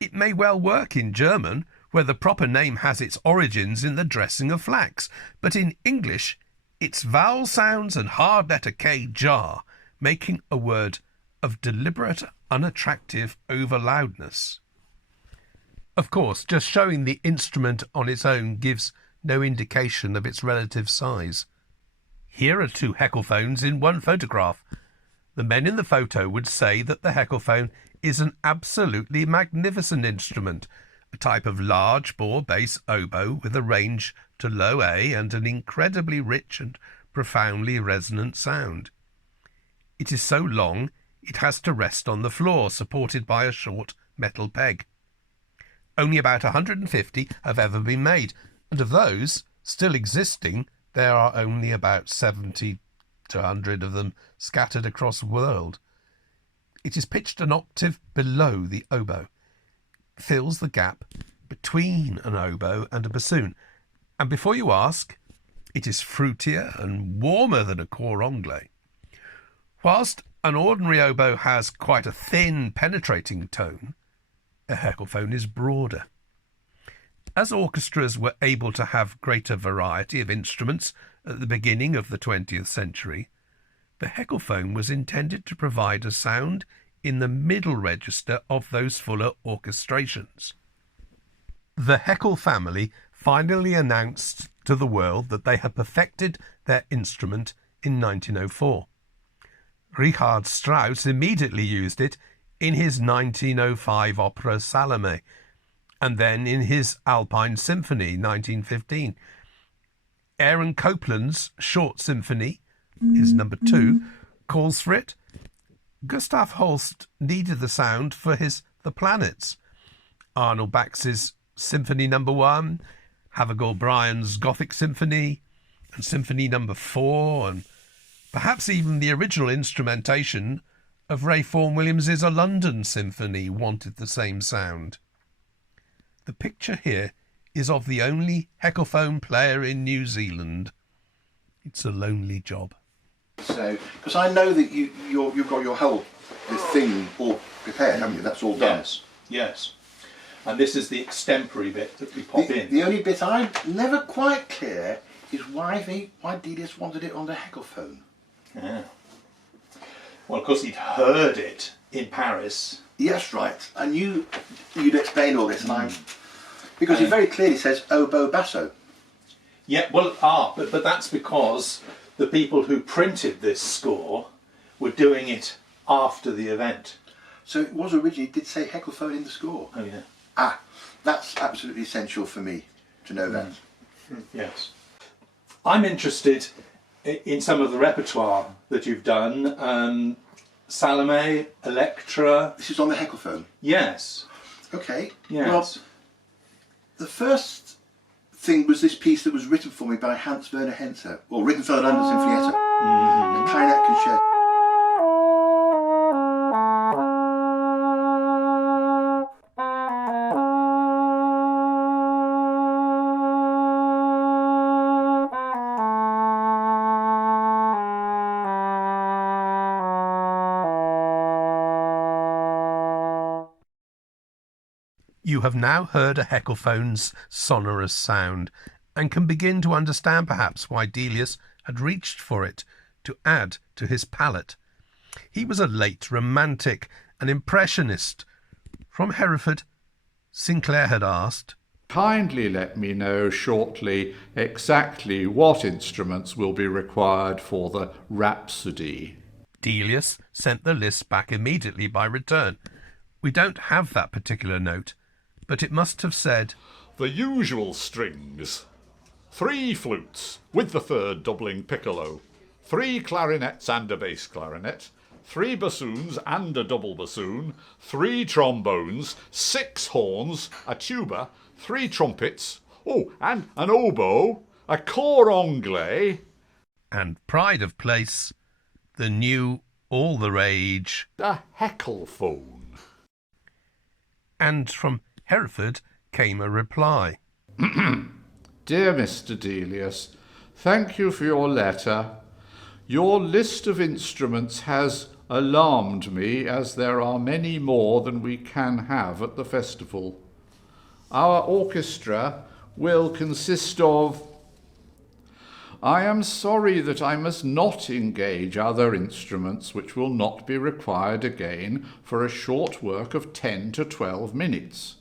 It may well work in German, where the proper name has its origins in the dressing of flax, but in English its vowel sounds and hard letter K jar, making a word of deliberate, unattractive over-loudness. Of course, just showing the instrument on its own gives no indication of its relative size. Here are two Heckelphones in one photograph. The men in the photo would say that the Heckelphone is an absolutely magnificent instrument, a type of large bore bass oboe with a range to low A and an incredibly rich and profoundly resonant sound. It is so long it has to rest on the floor, supported by a short metal peg. Only about 150 have ever been made, and of those still existing, there are only about 70 to 100 of them scattered across the world. It is pitched an octave below the oboe, fills the gap between an oboe and a bassoon, and before you ask, it is fruitier and warmer than a cor anglais. Whilst an ordinary oboe has quite a thin, penetrating tone, a Heckelphone is broader. As orchestras were able to have greater variety of instruments at the beginning of the 20th century, the Heckelphone was intended to provide a sound in the middle register of those fuller orchestrations. The Heckel family finally announced to the world that they had perfected their instrument in 1904. Richard Strauss immediately used it in his 1905 opera Salome, and then in his Alpine Symphony, 1915. Aaron Copland's Short Symphony, his number 2, calls for it. Gustav Holst needed the sound for his The Planets. Arnold Bax's Symphony No. 1, Havergal Bryan's Gothic Symphony, and Symphony No. 4, and perhaps even the original instrumentation of Ray Vaughan Williams's A London Symphony wanted the same sound. The picture here is of the only Heckelphone player in New Zealand. It's a lonely job. So, because I know that you've got your whole this thing all prepared, haven't you? That's all done. Yes, yes. And this is the extempore bit that we pop in. The only bit I'm never quite clear is why Delius wanted it on the Heckelphone. Yeah. Well, of course, he'd heard it in Paris. Yes, right. And you'd explain all this, and because he very clearly says oboe basso. Yeah, well, but that's because the people who printed this score were doing it after the event. So it was originally, it did say Heckelphone in the score? Oh, yeah. Ah, that's absolutely essential for me to know that. Yes. I'm interested in some of the repertoire that you've done. Salome, Electra. This is on the Heckelphone? Yes. Okay. Yes. Well, the first thing was this piece that was written for me by Hans Werner Henze, or written for the London Sinfonietta, the clarinet concerto. You have now heard a Heckelphone's sonorous sound, and can begin to understand perhaps why Delius had reached for it to add to his palette. He was a late romantic, an impressionist. From Hereford, Sinclair had asked, Kindly let me know shortly exactly what instruments will be required for the Rhapsody. Delius sent the list back immediately by return. We don't have that particular note, but it must have said, The usual strings. 3 flutes, with the 3rd doubling piccolo. 3 clarinets and a bass clarinet. 3 bassoons and a double bassoon. 3 trombones. 6 horns. A tuba. 3 trumpets. Oh, and an oboe. A cor anglais. And pride of place, the new all the rage, a Heckelphone. And from Hereford came a reply. Dear Mr. Delius, thank you for your letter. Your list of instruments has alarmed me, as there are many more than we can have at the festival. Our orchestra will consist of I am sorry that I must not engage other instruments which will not be required again for a short work of 10 to 12 minutes.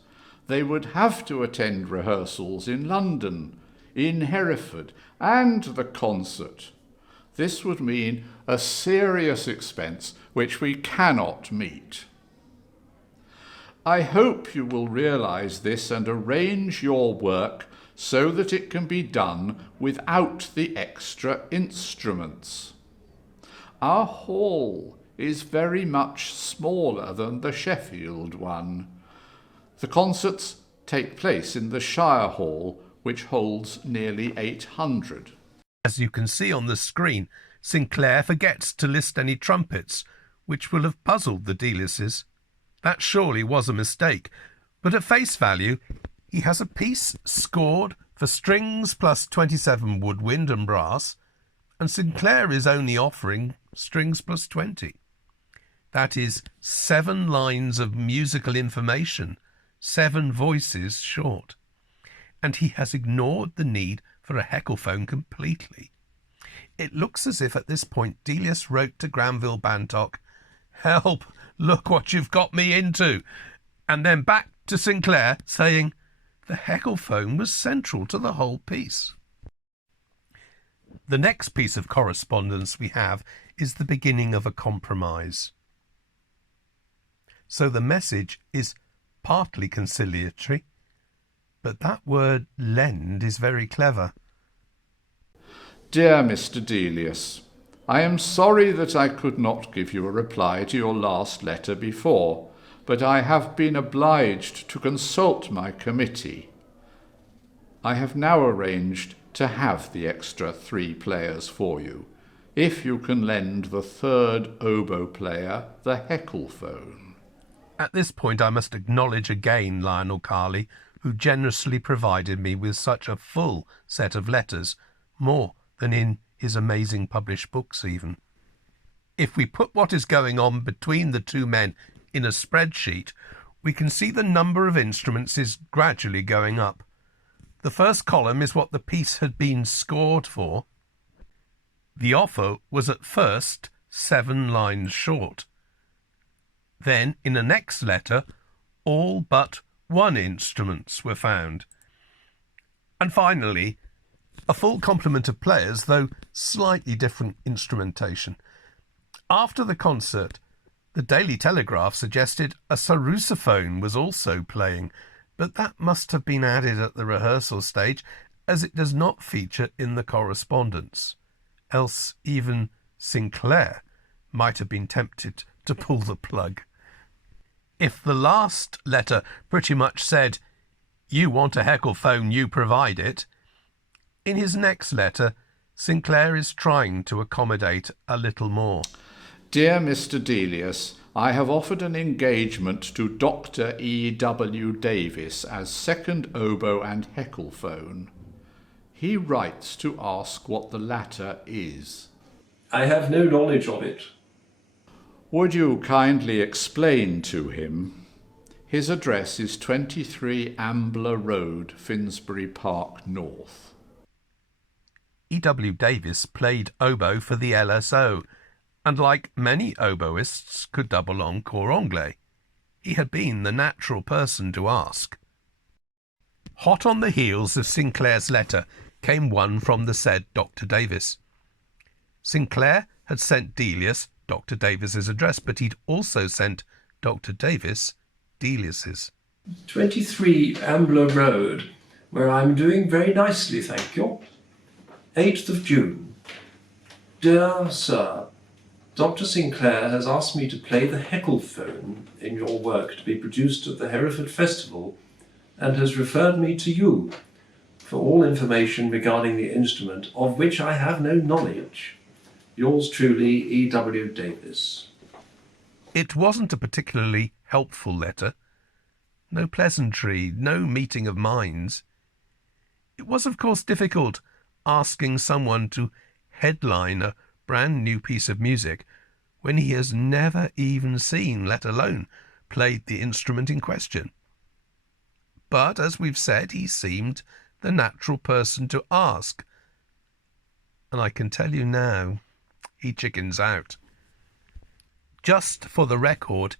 They would have to attend rehearsals in London, in Hereford, and the concert. This would mean a serious expense which we cannot meet. I hope you will realise this and arrange your work so that it can be done without the extra instruments. Our hall is very much smaller than the Sheffield one. The concerts take place in the Shire Hall, which holds nearly 800. As you can see on the screen, Sinclair forgets to list any trumpets, which will have puzzled the Deliuses. That surely was a mistake, but at face value, he has a piece scored for strings plus 27 woodwind and brass, and Sinclair is only offering strings plus 20. That is 7 lines of musical information, 7 voices short. And he has ignored the need for a Heckelphone completely. It looks as if at this point Delius wrote to Granville Bantock, "Help, look what you've got me into," and then back to Sinclair saying, the Heckelphone was central to the whole piece. The next piece of correspondence we have is the beginning of a compromise. So the message is partly conciliatory, but that word lend is very clever. Dear Mr. Delius, I am sorry that I could not give you a reply to your last letter before, but I have been obliged to consult my committee. I have now arranged to have the extra 3 players for you, if you can lend the 3rd oboe player the Heckelphone. At this point I must acknowledge again Lionel Carley, who generously provided me with such a full set of letters, more than in his amazing published books even. If we put what is going on between the 2 men in a spreadsheet, we can see the number of instruments is gradually going up. The first column is what the piece had been scored for. The offer was at first 7 lines short. Then, in the next letter, all but 1 instruments were found. And finally, a full complement of players, though slightly different instrumentation. After the concert, the Daily Telegraph suggested a sarrusophone was also playing, but that must have been added at the rehearsal stage, as it does not feature in the correspondence. Else even Sinclair might have been tempted to pull the plug. If the last letter pretty much said, "You want a Heckelphone, you provide it," in his next letter, Sinclair is trying to accommodate a little more. Dear Mr. Delius, I have offered an engagement to Dr. E.W. Davis as 2nd oboe and Heckelphone. He writes to ask what the latter is. I have no knowledge of it. Would you kindly explain to him? His address is 23 Ambler Road, Finsbury Park North. E.W. Davis played oboe for the LSO, and like many oboists could double on cor anglais. He had been the natural person to ask. Hot on the heels of Sinclair's letter came one from the said Dr. Davis. Sinclair had sent Delius Dr. Davis's address, but he'd also sent Dr. Davis Delius's. 23 Ambler Road, where I'm doing very nicely, thank you. 8th of June. Dear Sir, Dr. Sinclair has asked me to play the Heckelphone in your work to be produced at the Hereford Festival, and has referred me to you for all information regarding the instrument, of which I have no knowledge. Yours truly, E.W. Davis. It wasn't a particularly helpful letter. No pleasantry, no meeting of minds. It was, of course, difficult asking someone to headline a brand new piece of music when he has never even seen, let alone played the instrument in question. But, as we've said, he seemed the natural person to ask. and I can tell you now, he chickens out. Just for the record,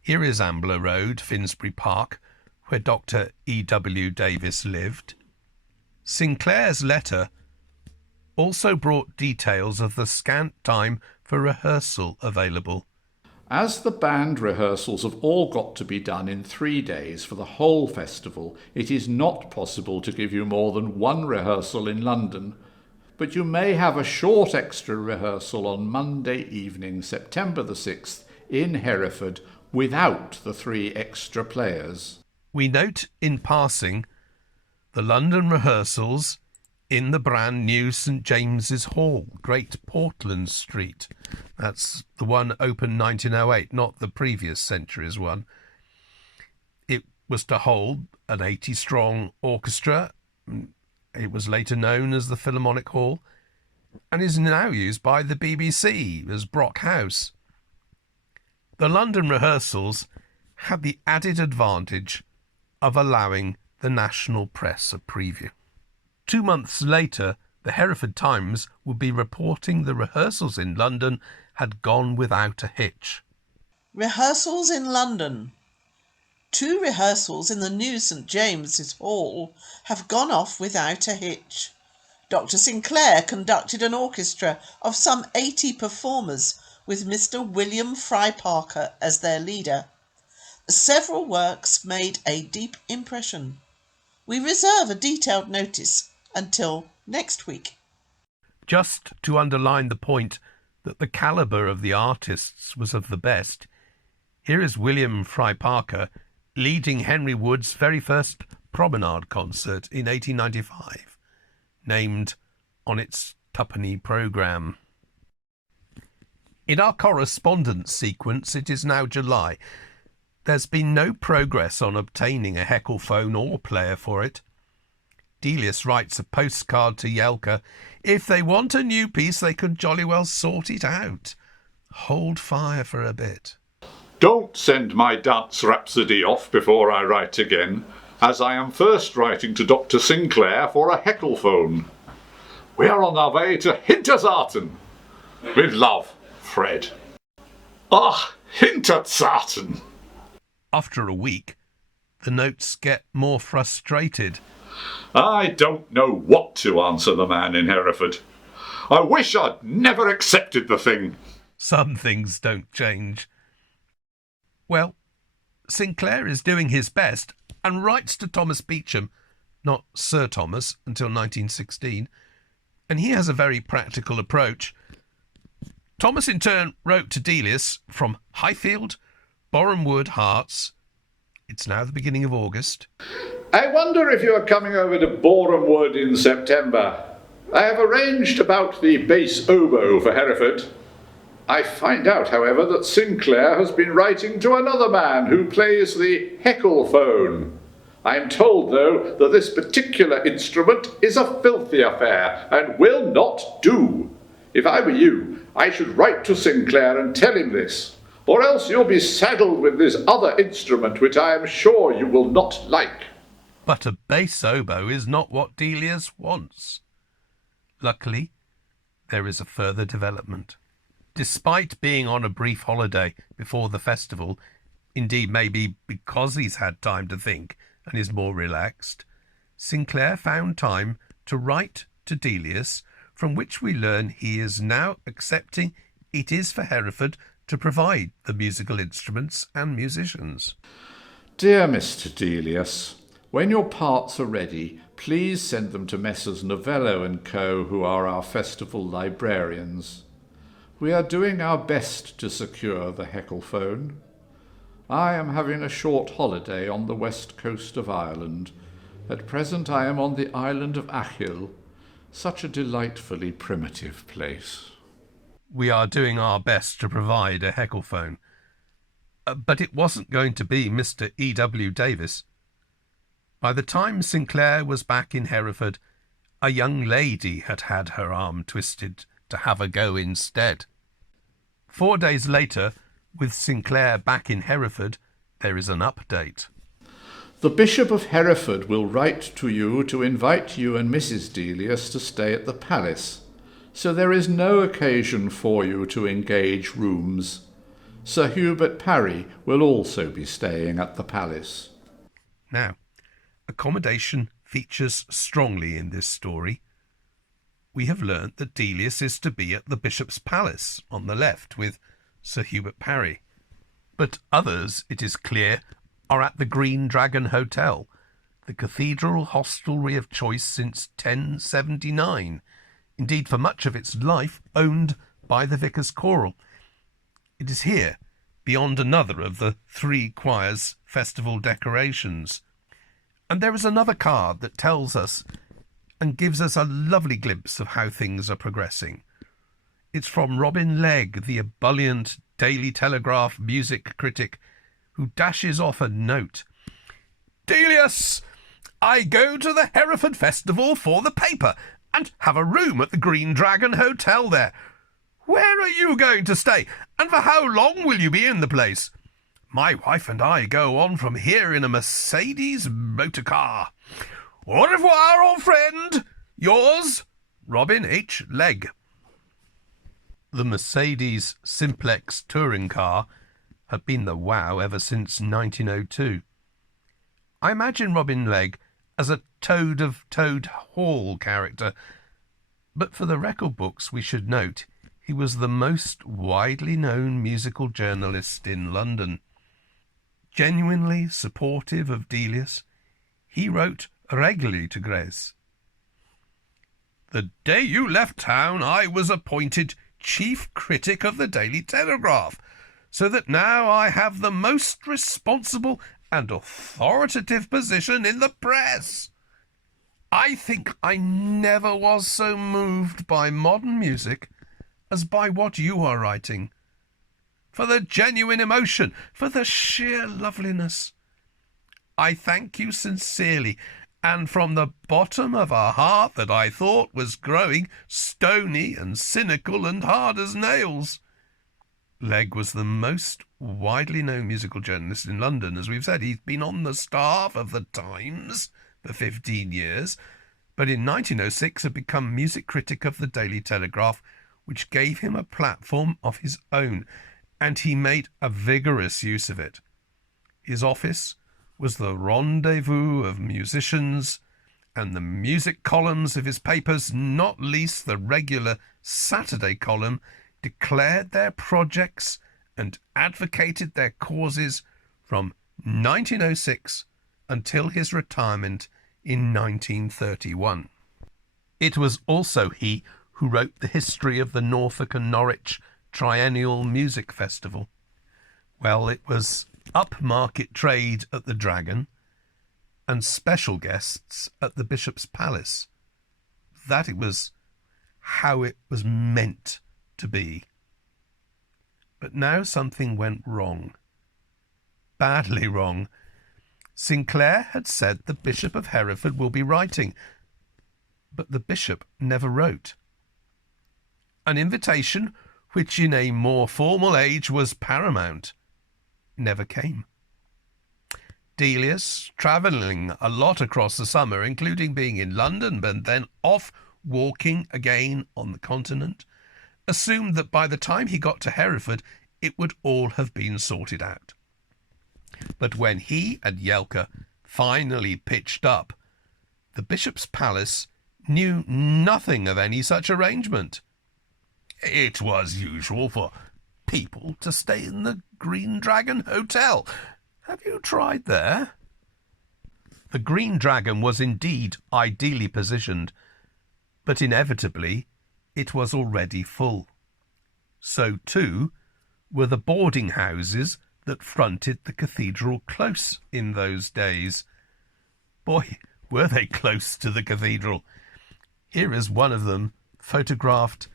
here is Ambler Road, Finsbury Park, where Dr. E.W. Davis lived. Sinclair's letter also brought details of the scant time for rehearsal available. As the band rehearsals have all got to be done in 3 days for the whole festival, it is not possible to give you more than one rehearsal in London, but you may have a short extra rehearsal on Monday evening, September the 6th, in Hereford, without the 3 extra players. We note in passing the London rehearsals in the brand new St James's Hall, Great Portland Street. That's the one opened 1908, not the previous century's one. It was to hold an 80-strong orchestra. It was later known as the Philharmonic Hall and is now used by the BBC as Brock House. The London rehearsals had the added advantage of allowing the national press a preview. 2 months later, the Hereford Times would be reporting the rehearsals in London had gone without a hitch. Rehearsals in London. 2 rehearsals in the new St James's Hall have gone off without a hitch. Dr. Sinclair conducted an orchestra of some 80 performers with Mr. William Fry Parker as their leader. Several works made a deep impression. We reserve a detailed notice until next week. Just to underline the point that the calibre of the artists was of the best, here is William Fry Parker leading Henry Wood's very first Promenade concert in 1895, named on its twopenny programme. In our correspondence sequence, it is now July. There's been no progress on obtaining a Heckelphone or player for it. Delius writes a postcard to Yelka. If they want a new piece, they could jolly well sort it out. Hold fire for a bit. Don't send my Dance Rhapsody off before I write again, as I am first writing to Dr. Sinclair for a Heckelphone. We are on our way to Hinterzarten. With love, Fred. Ah, Hinterzarten! After a week, the notes get more frustrated. I don't know what to answer the man in Hereford. I wish I'd never accepted the thing. Some things don't change. Well, Sinclair is doing his best and writes to Thomas Beecham, not Sir Thomas, until 1916, and he has a very practical approach. Thomas in turn wrote to Delius from Highfield, Boreham Wood, Hearts. It's now the beginning of August. I wonder if you are coming over to Boreham Wood in September. I have arranged about the bass oboe for Hereford. I find out, however, that Sinclair has been writing to another man who plays the Heckelphone. I am told, though, that this particular instrument is a filthy affair and will not do. If I were you, I should write to Sinclair and tell him this, or else you'll be saddled with this other instrument which I am sure you will not like. But a bass oboe is not what Delius wants. Luckily, there is a further development. Despite being on a brief holiday before the festival, indeed maybe because he's had time to think and is more relaxed, Sinclair found time to write to Delius, from which we learn he is now accepting it is for Hereford to provide the musical instruments and musicians. Dear Mr. Delius, when your parts are ready, please send them to Messrs. Novello & Co., who are our festival librarians. We are doing our best to secure the Heckelphone. I am having a short holiday on the west coast of Ireland. At present I am on the island of Achill, such a delightfully primitive place. We are doing our best to provide a Heckelphone. But it wasn't going to be Mr. E.W. Davis. By the time Sinclair was back in Hereford, a young lady had had her arm twisted to have a go instead. 4 days later, with Sinclair back in Hereford, there is an update. The Bishop of Hereford will write to you to invite you and Mrs. Delius to stay at the palace. so there is no occasion for you to engage rooms. Sir Hubert Parry will also be staying at the palace. Now, accommodation features strongly in this story. We have learnt that Delius is to be at the Bishop's Palace on the left with Sir Hubert Parry. But others, it is clear, are at the Green Dragon Hotel, the cathedral hostelry of choice since 1079, indeed for much of its life owned by the Vicar's Choral. It is here, beyond another of the three choirs' festival decorations. And there is another card that tells us and gives us a lovely glimpse of how things are progressing. It's from Robin Legg, the ebullient Daily Telegraph music critic, who dashes off a note. "Delius, I go to the Hereford Festival for the paper and have a room at the Green Dragon Hotel there. Where are you going to stay, and for how long will you be in the place? My wife and I go on from here in a Mercedes motor car. Au revoir, old friend. Yours, Robin H. Legg." The Mercedes Simplex touring car had been the wow ever since 1902. I imagine Robin Legg as a Toad of Toad Hall character, but for the record books we should note he was the most widely known musical journalist in London. Genuinely supportive of Delius, he wrote regularly to Grace. "The day you left town I was appointed chief critic of the Daily Telegraph, so that now I have the most responsible and authoritative position in the press. I think I never was so moved by modern music as by what you are writing. For the genuine emotion, for the sheer loveliness. I thank you sincerely, and from the bottom of a heart that I thought was growing stony and cynical and hard as nails." Legg was the most widely known musical journalist in London. As we've said, he's been on the staff of the Times for 15 years, but in 1906 had become music critic of the Daily Telegraph, which gave him a platform of his own, and he made a vigorous use of it. His office was the rendezvous of musicians, and the music columns of his papers, not least the regular Saturday column, declared their projects and advocated their causes from 1906 until his retirement in 1931. It was also he who wrote the history of the Norfolk and Norwich Triennial Music Festival. Well, it was upmarket trade at the Dragon and special guests at the Bishop's Palace. That it was how it was meant to be. But now something went wrong. Badly wrong. Sinclair had said the Bishop of Hereford will be writing, but the Bishop never wrote. An invitation, which in a more formal age was paramount, never came. Delius, travelling a lot across the summer, including being in London, but then off walking again on the continent, assumed that by the time he got to Hereford, it would all have been sorted out. But when he and Yelka finally pitched up, the Bishop's Palace knew nothing of any such arrangement. It was usual for people to stay in the Green Dragon Hotel. Have you tried there? The Green Dragon was indeed ideally positioned, but inevitably it was already full. So too were the boarding houses that fronted the cathedral close in those days. Boy, were they close to the cathedral. Here is one of them, photographed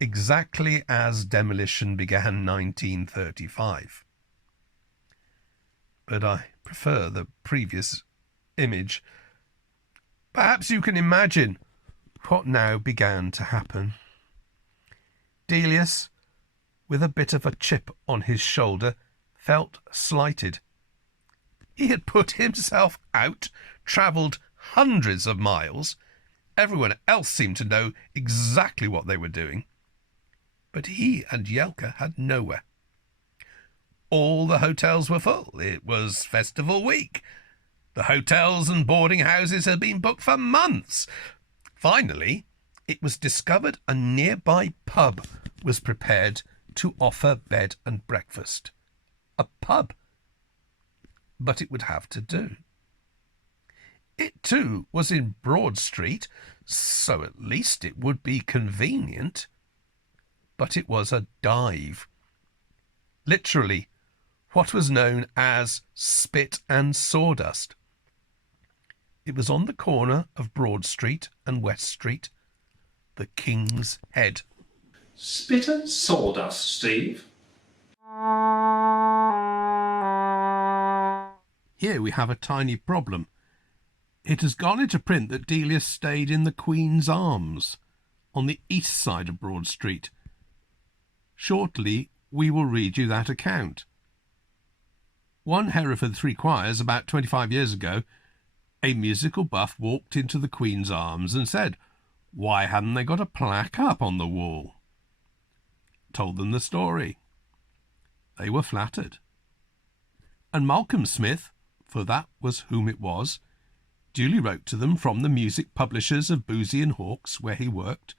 exactly as demolition began 1935. But I prefer the previous image. Perhaps you can imagine what now began to happen. Delius, with a bit of a chip on his shoulder, felt slighted. He had put himself out, travelled hundreds of miles, Everyone else seemed to know exactly what they were doing. But he and Jelka had nowhere. All the hotels were full. It was festival week. The hotels and boarding houses had been booked for months. Finally, it was discovered a nearby pub was prepared to offer bed and breakfast. A pub. But it would have to do. It too was in Broad Street, so at least it would be convenient. But it was a dive. Literally, what was known as spit and sawdust. It was on the corner of Broad Street and West Street, the King's Head. Spit and sawdust, Steve? Here we have a tiny problem. It has gone into print that Delius stayed in the Queen's Arms, on the east side of Broad Street. Shortly, we will read you that account. One Hereford three choirs about 25 years ago, a musical buff walked into the Queen's Arms and said, why hadn't they got a plaque up on the wall? Told them the story. They were flattered. And Malcolm Smith, for that was whom it was, duly wrote to them from the music publishers of Boozy and Hawkes, where he worked,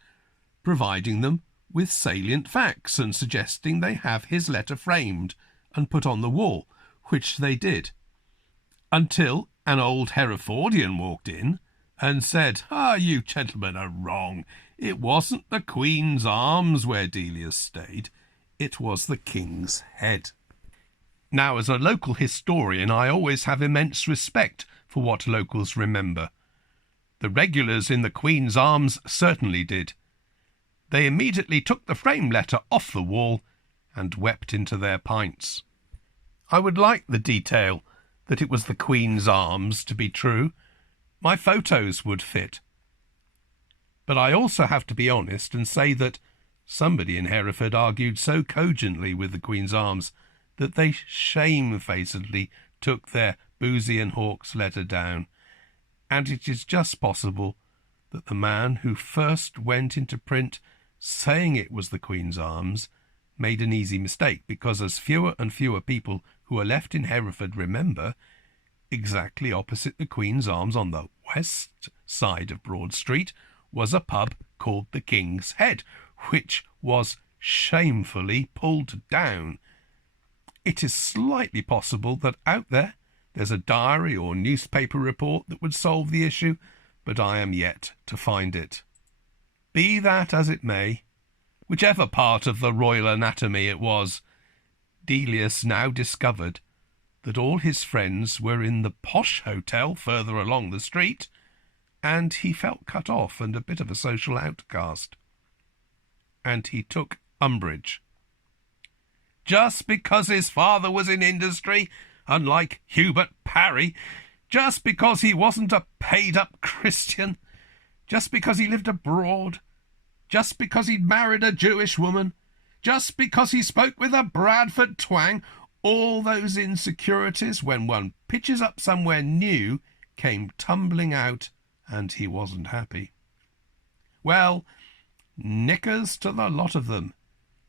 providing them with salient facts and suggesting they have his letter framed and put on the wall, which they did, until an old Herefordian walked in and said, you gentlemen are wrong. It wasn't the Queen's Arms where Delius stayed. It was the King's Head. Now, as a local historian, I always have immense respect for what locals remember. The regulars in the Queen's Arms certainly did. They immediately took the frame letter off the wall and wept into their pints. I would like the detail that it was the Queen's Arms to be true. My photos would fit. But I also have to be honest and say that somebody in Hereford argued so cogently with the Queen's Arms that they shamefacedly took their Boozy and Hawkes letter down, and it is just possible that the man who first went into print saying it was the Queen's Arms made an easy mistake, because as fewer and fewer people who are left in Hereford remember, exactly opposite the Queen's Arms on the west side of Broad Street was a pub called the King's Head, which was shamefully pulled down. It is slightly possible that out there's a diary or newspaper report that would solve the issue, but I am yet to find it. Be that as it may, whichever part of the royal anatomy it was, Delius now discovered that all his friends were in the posh hotel further along the street, and he felt cut off and a bit of a social outcast. And he took umbrage. Just because his father was in industry, unlike Hubert Parry, just because he wasn't a paid-up Christian, just because he lived abroad, just because he'd married a Jewish woman, just because he spoke with a Bradford twang, all those insecurities, when one pitches up somewhere new, came tumbling out, and he wasn't happy. Well, knickers to the lot of them.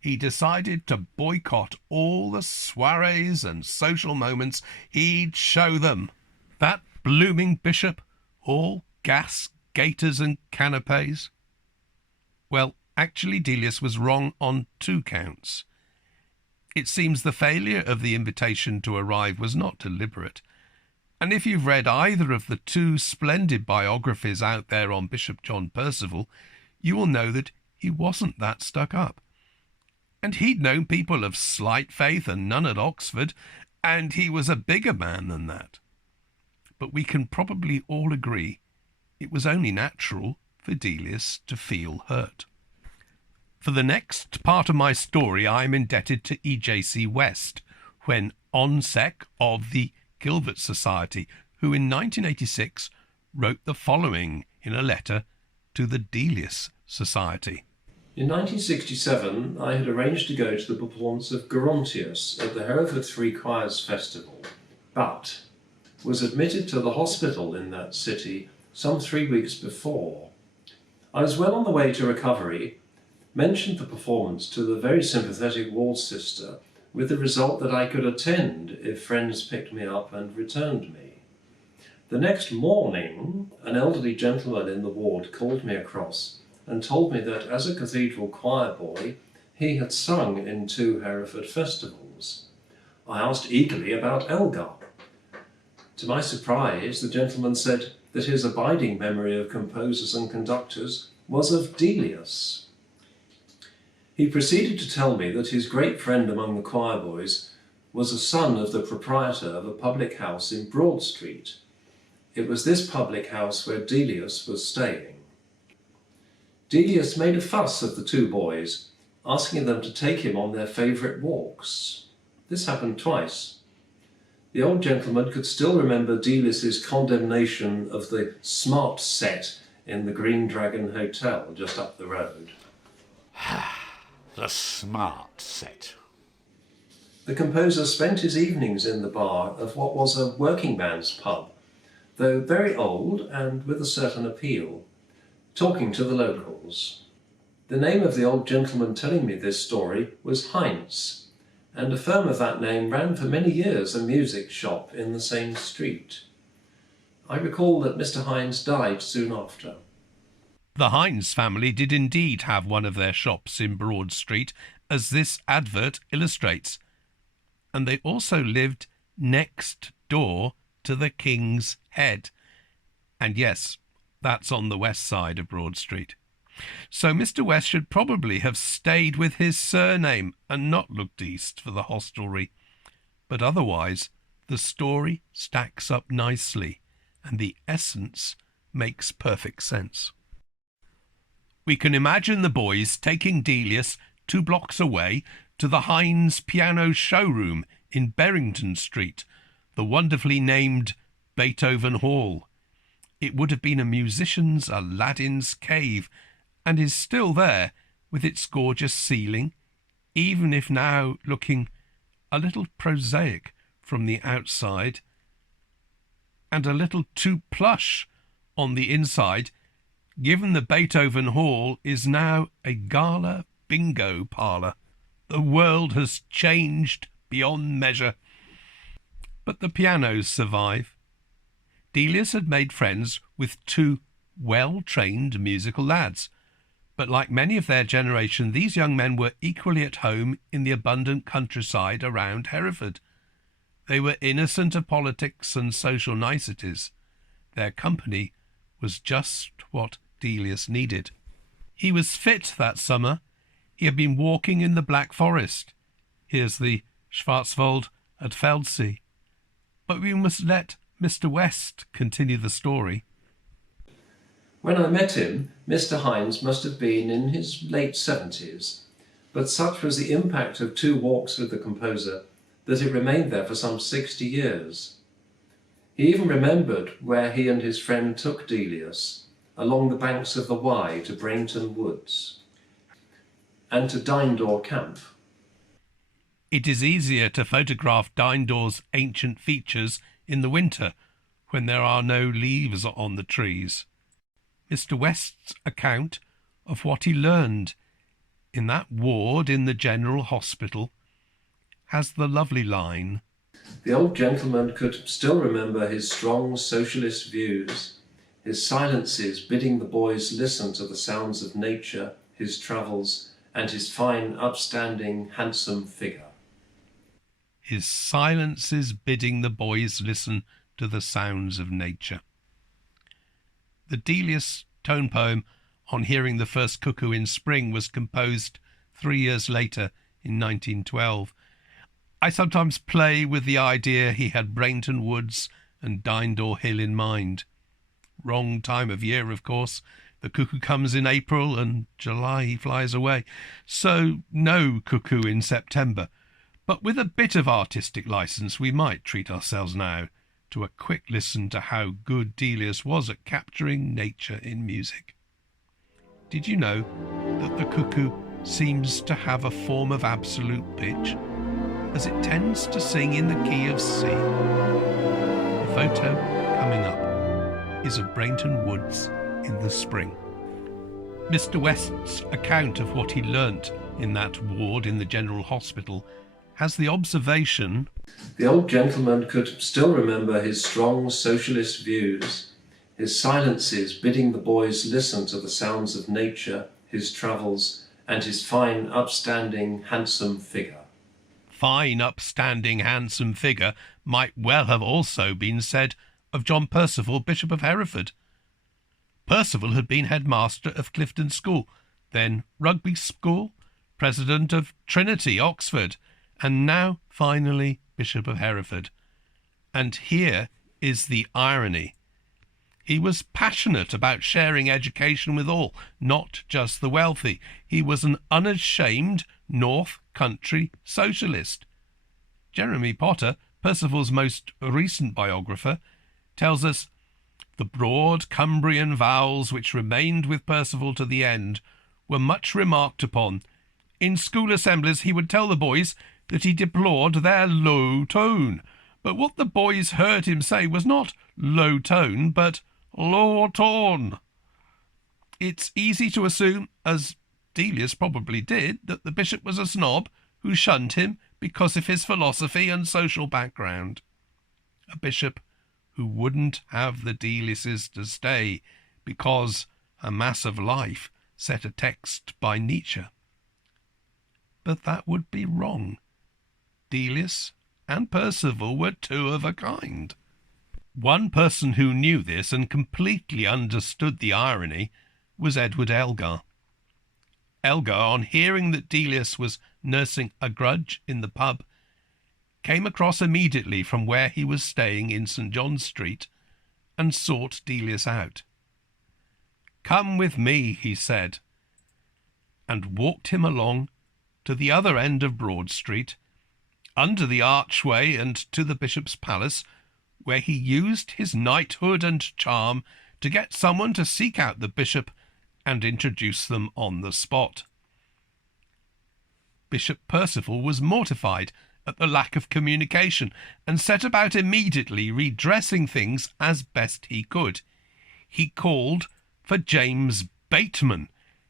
He decided to boycott all the soirees and social moments he'd show them. That blooming bishop, all gas, gaiters and canapes. Well, actually Delius was wrong on 2 counts. It seems the failure of the invitation to arrive was not deliberate, and if you've read either of the 2 splendid biographies out there on Bishop John Percival, you will know that he wasn't that stuck up. And he'd known people of slight faith and none at Oxford, and he was a bigger man than that. But we can probably all agree it was only natural for Delius to feel hurt. For the next part of my story, I am indebted to E.J.C. West, when ONSEC of the Gilbert Society, who in 1986 wrote the following in a letter to the Delius Society. In 1967, I had arranged to go to the performance of Gerontius at the Hereford Three Choirs Festival, but was admitted to the hospital in that city some 3 weeks before. I was well on the way to recovery, mentioned the performance to the very sympathetic ward sister, with the result that I could attend if friends picked me up and returned me. The next morning, an elderly gentleman in the ward called me across and told me that as a cathedral choir boy, he had sung in 2 Hereford festivals. I asked eagerly about Elgar. To my surprise, the gentleman said that his abiding memory of composers and conductors was of Delius. He proceeded to tell me that his great friend among the choir boys was a son of the proprietor of a public house in Broad Street. It was this public house where Delius was staying. Delius made a fuss of the 2 boys, asking them to take him on their favourite walks. This happened twice. The old gentleman could still remember Delius's condemnation of the smart set in the Green Dragon Hotel just up the road. The smart set. The composer spent his evenings in the bar of what was a working man's pub, though very old and with a certain appeal, talking to the locals. The name of the old gentleman telling me this story was Heinz, and a firm of that name ran for many years a music shop in the same street. I recall that Mr. Heinz died soon after. The Heinz family did indeed have one of their shops in Broad Street, as this advert illustrates, and they also lived next door to the King's Head. And yes, that's on the west side of Broad Street. So Mr. West should probably have stayed with his surname and not looked east for the hostelry. But otherwise, the story stacks up nicely, and the essence makes perfect sense. We can imagine the boys taking Delius 2 blocks away to the Heinz Piano Showroom in Berrington Street, the wonderfully named Beethoven Hall. It would have been a musician's Aladdin's cave, and is still there with its gorgeous ceiling, even if now looking a little prosaic from the outside, and a little too plush on the inside, given the Beethoven Hall is now a gala bingo parlour. The world has changed beyond measure. But the pianos survive. Delius had made friends with 2 well-trained musical lads, but like many of their generation, these young men were equally at home in the abundant countryside around Hereford. They were innocent of politics and social niceties. Their company was just what Delius needed. He was fit that summer. He had been walking in the Black Forest. Here's the Schwarzwald at Feldsee. But we must let Mr. West continue the story. When I met him, Mr. Heinz must have been in his late 70s, but such was the impact of 2 walks with the composer that it remained there for some 60 years. He even remembered where he and his friend took Delius, along the banks of the Wye to Brainton Woods, and to Dindor Camp. It is easier to photograph Dindor's ancient features in the winter, when there are no leaves on the trees. Mr. West's account of what he learned in that ward in the General Hospital has the lovely line, The old gentleman could still remember his strong socialist views, his silences bidding the boys listen to the sounds of nature, his travels, and his fine, upstanding, handsome figure. His silences bidding the boys listen to the sounds of nature. The Delius tone poem on hearing the first cuckoo in spring was composed 3 years later in 1912. I sometimes play with the idea he had Brainton Woods and Dindor Hill in mind. Wrong time of year, of course. The cuckoo comes in April and July he flies away. So no cuckoo in September. But with a bit of artistic license, we might treat ourselves now to a quick listen to how good Delius was at capturing nature in music. Did you know that the cuckoo seems to have a form of absolute pitch, as it tends to sing in the key of C? The photo coming up is of Brainton Woods in the spring. Mr. West's account of what he learnt in that ward in the General Hospital has the observation: the old gentleman could still remember his strong socialist views, his silences bidding the boys listen to the sounds of nature, his travels, and his fine, upstanding, handsome figure. Fine, upstanding, handsome figure might well have also been said of John Percival, Bishop of Hereford. Percival had been headmaster of Clifton School, then Rugby School, president of Trinity, Oxford, and now, finally, Bishop of Hereford. And here is the irony. He was passionate about sharing education with all, not just the wealthy. He was an unashamed North Country socialist. Jeremy Potter, Percival's most recent biographer, tells us, "The broad Cumbrian vowels which remained with Percival to the end were much remarked upon. In school assemblies he would tell the boys that he deplored their low tone, but what the boys heard him say was not low tone, but low tone." It's easy to assume, as Delius probably did, that the bishop was a snob who shunned him because of his philosophy and social background. A bishop who wouldn't have the Deliuses to stay because A Mass of Life set a text by Nietzsche. But that would be wrong. Delius and Percival were two of a kind. One person who knew this and completely understood the irony was Edward Elgar. Elgar, on hearing that Delius was nursing a grudge in the pub, came across immediately from where he was staying in St. John's Street and sought Delius out. "Come with me," he said, and walked him along to the other end of Broad Street, under the archway and to the bishop's palace, where he used his knighthood and charm to get someone to seek out the bishop and introduce them on the spot. Bishop Percival was mortified at the lack of communication and set about immediately redressing things as best he could. He called for James Bateman,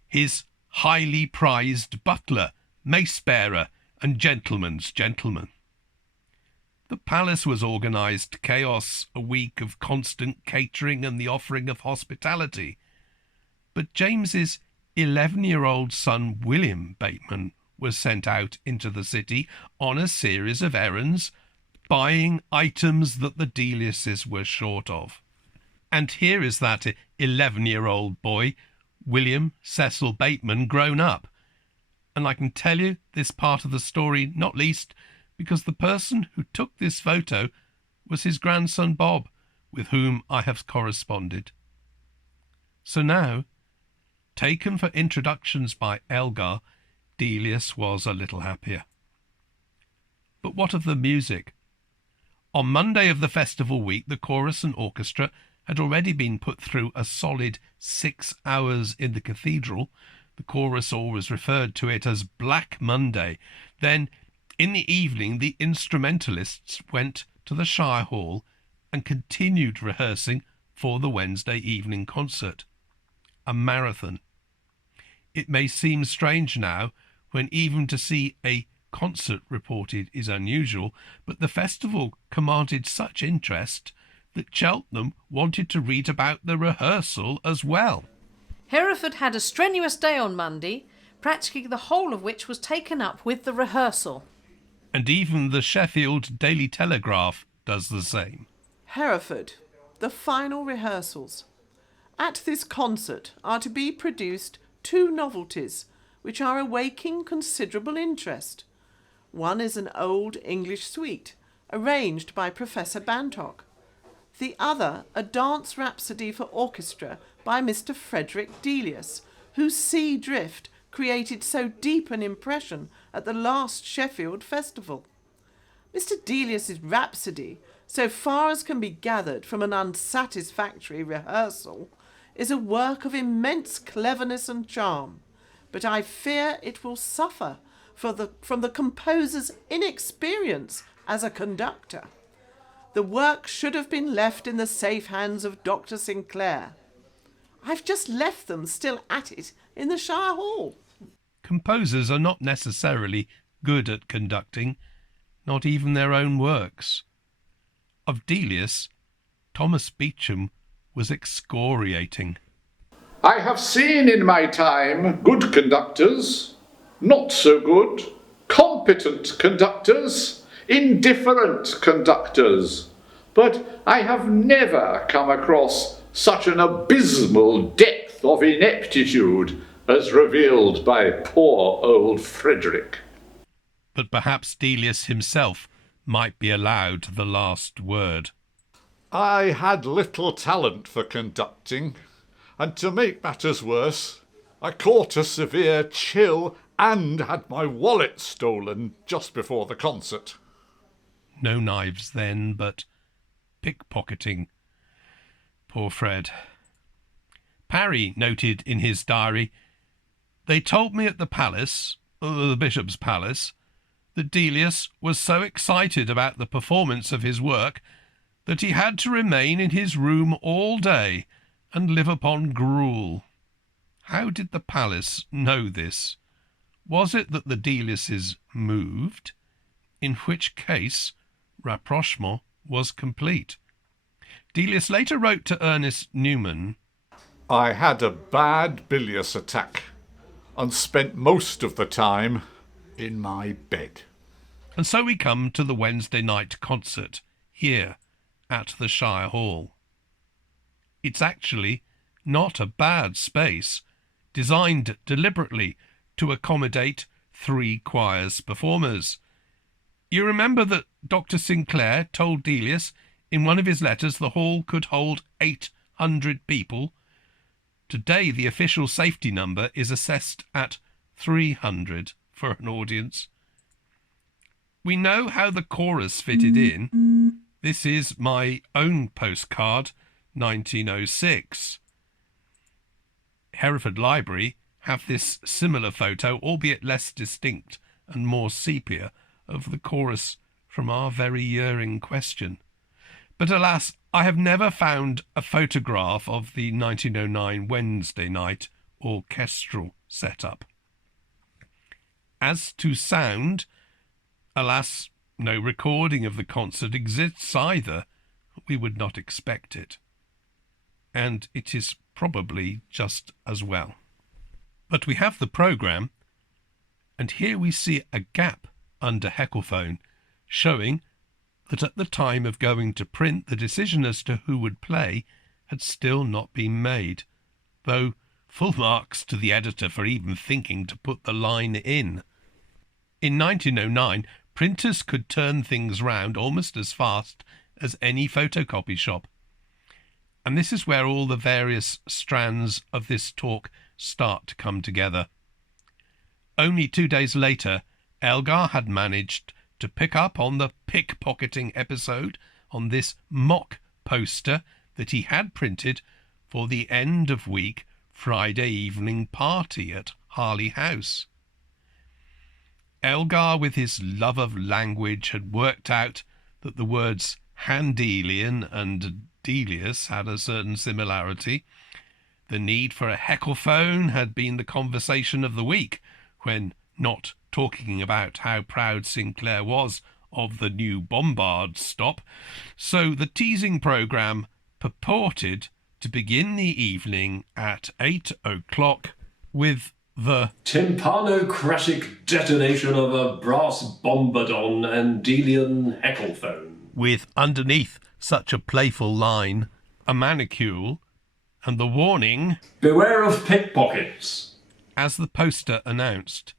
his highly prized butler, mace-bearer, and gentleman's gentleman. The palace was organised chaos, a week of constant catering and the offering of hospitality. But James's 11-year-old son, William Bateman, was sent out into the city on a series of errands, buying items that the Deliuses were short of. And here is that 11-year-old boy, William Cecil Bateman, grown up. And I can tell you this part of the story, not least because the person who took this photo was his grandson Bob, with whom I have corresponded. So now, taken for introductions by Elgar, Delius was a little happier. But what of the music? On Monday of the festival week, the chorus and orchestra had already been put through a solid 6 hours in the cathedral. The chorus always referred to it as Black Monday. Then, in the evening, the instrumentalists went to the Shire Hall and continued rehearsing for the Wednesday evening concert. A marathon. It may seem strange now, when even to see a concert reported is unusual, but the festival commanded such interest that Cheltenham wanted to read about the rehearsal as well. Hereford had a strenuous day on Monday, practically the whole of which was taken up with the rehearsal. And even the Sheffield Daily Telegraph does the same. Hereford, the final rehearsals. At this concert are to be produced 2 novelties which are awaking considerable interest. One is an old English suite, arranged by Professor Bantock. The other, a dance rhapsody for orchestra by Mr. Frederick Delius, whose Sea Drift created so deep an impression at the last Sheffield festival. Mr. Delius's rhapsody, so far as can be gathered from an unsatisfactory rehearsal, is a work of immense cleverness and charm, but I fear it will suffer from the composer's inexperience as a conductor. The work should have been left in the safe hands of Dr. Sinclair. I've just left them still at it in the Shire Hall. Composers are not necessarily good at conducting, not even their own works. Of Delius, Thomas Beecham was excoriating. I have seen in my time good conductors, not so good, competent conductors, indifferent conductors, but I have never come across such an abysmal depth of ineptitude as revealed by poor old Frederick. But perhaps Delius himself might be allowed the last word. I had little talent for conducting, and to make matters worse, I caught a severe chill and had my wallet stolen just before the concert. No knives then, but pickpocketing. Poor Fred. Parry noted in his diary, "They told me at the palace, the bishop's palace, that Delius was so excited about the performance of his work that he had to remain in his room all day and live upon gruel." How did the palace know this? Was it that the Deliuses moved? In which case, rapprochement was complete. Delius later wrote to Ernest Newman, I had a bad bilious attack and spent most of the time in my bed. And so we come to the Wednesday night concert here at the Shire Hall. It's actually not a bad space, designed deliberately to accommodate 3 choirs performers. You remember that Dr. Sinclair told Delius in one of his letters the hall could hold 800 people. Today the official safety number is assessed at 300 for an audience. We know how the chorus fitted in. This is my own postcard, 1906. Hereford Library have this similar photo, albeit less distinct and more sepia, of the chorus from our very year in question. But alas, I have never found a photograph of the 1909 Wednesday night orchestral setup. As to sound, alas, no recording of the concert exists either. We would not expect it. And it is probably just as well. But we have the programme, and here we see a gap under Heckelphone, showing that at the time of going to print, the decision as to who would play had still not been made, though full marks to the editor for even thinking to put the line in. In 1909, printers could turn things round almost as fast as any photocopy shop. And this is where all the various strands of this talk start to come together. Only 2 days later, Elgar had managed to pick up on the pickpocketing episode on this mock poster that he had printed for the end of week Friday evening party at Harley House. Elgar, with his love of language, had worked out that the words Handelian and Delius had a certain similarity. The need for a Heckelphone had been the conversation of the week, when not talking about how proud Sinclair was of the new Bombard stop, so the teasing programme purported to begin the evening at 8 o'clock with the tympanocratic detonation of a brass bombardon and Delian Heckelphone, with underneath such a playful line, a manicule, and the warning, beware of pickpockets. As the poster announced,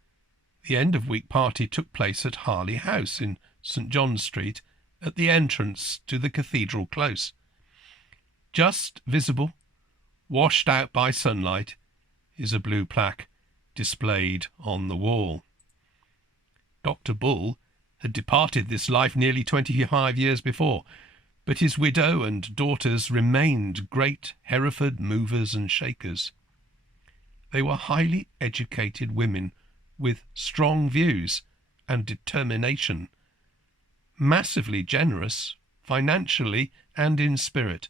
the end-of-week party took place at Harley House in St. John Street at the entrance to the Cathedral Close. Just visible, washed out by sunlight, is a blue plaque displayed on the wall. Dr. Bull had departed this life nearly 25 years before, but his widow and daughters remained great Hereford movers and shakers. They were highly educated women with strong views and determination, massively generous financially and in spirit.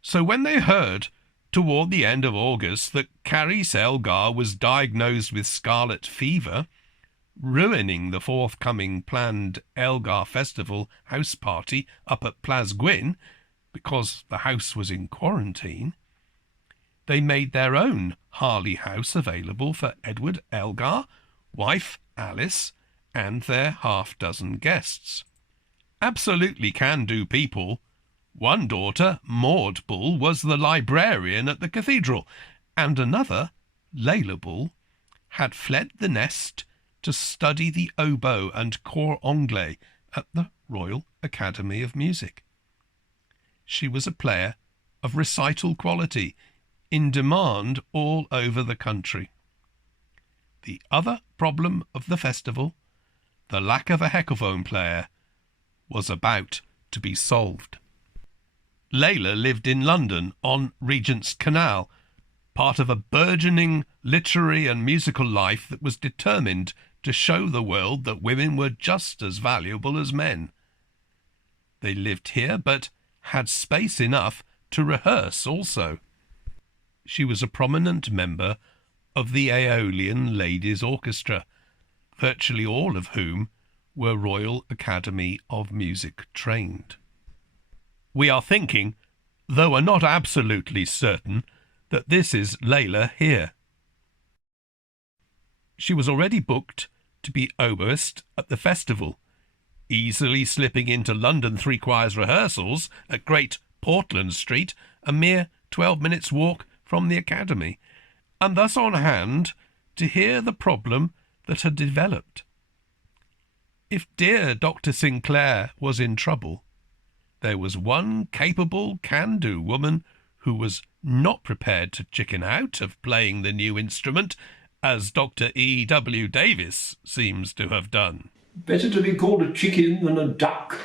So when they heard toward the end of August that Carice Elgar was diagnosed with scarlet fever, ruining the forthcoming planned Elgar Festival house party up at Plas Gwyn because the house was in quarantine, they made their own Harley house available for Edward Elgar, wife Alice, and their half-dozen guests. Absolutely can-do people. One daughter, Maud Bull, was the librarian at the cathedral, and another, Leila Bull, had fled the nest to study the oboe and cor anglais at the Royal Academy of Music. She was a player of recital quality, in demand all over the country. The other problem of the festival, the lack of a Heckelphone player, was about to be solved. Leila lived in London on Regent's Canal, part of a burgeoning literary and musical life that was determined to show the world that women were just as valuable as men. They lived here, but had space enough to rehearse also. She was a prominent member of the Aeolian Ladies' Orchestra, virtually all of whom were Royal Academy of Music trained. We are thinking, though are not absolutely certain, that this is Leila here. She was already booked to be oboist at the festival, easily slipping into London Three Choirs rehearsals at Great Portland Street, a mere 12 minutes walk from the Academy, and thus on hand to hear the problem that had developed. If dear Dr. Sinclair was in trouble, there was one capable, can-do woman who was not prepared to chicken out of playing the new instrument, as Dr. E.W. Davis seems to have done. Better to be called a chicken than a duck.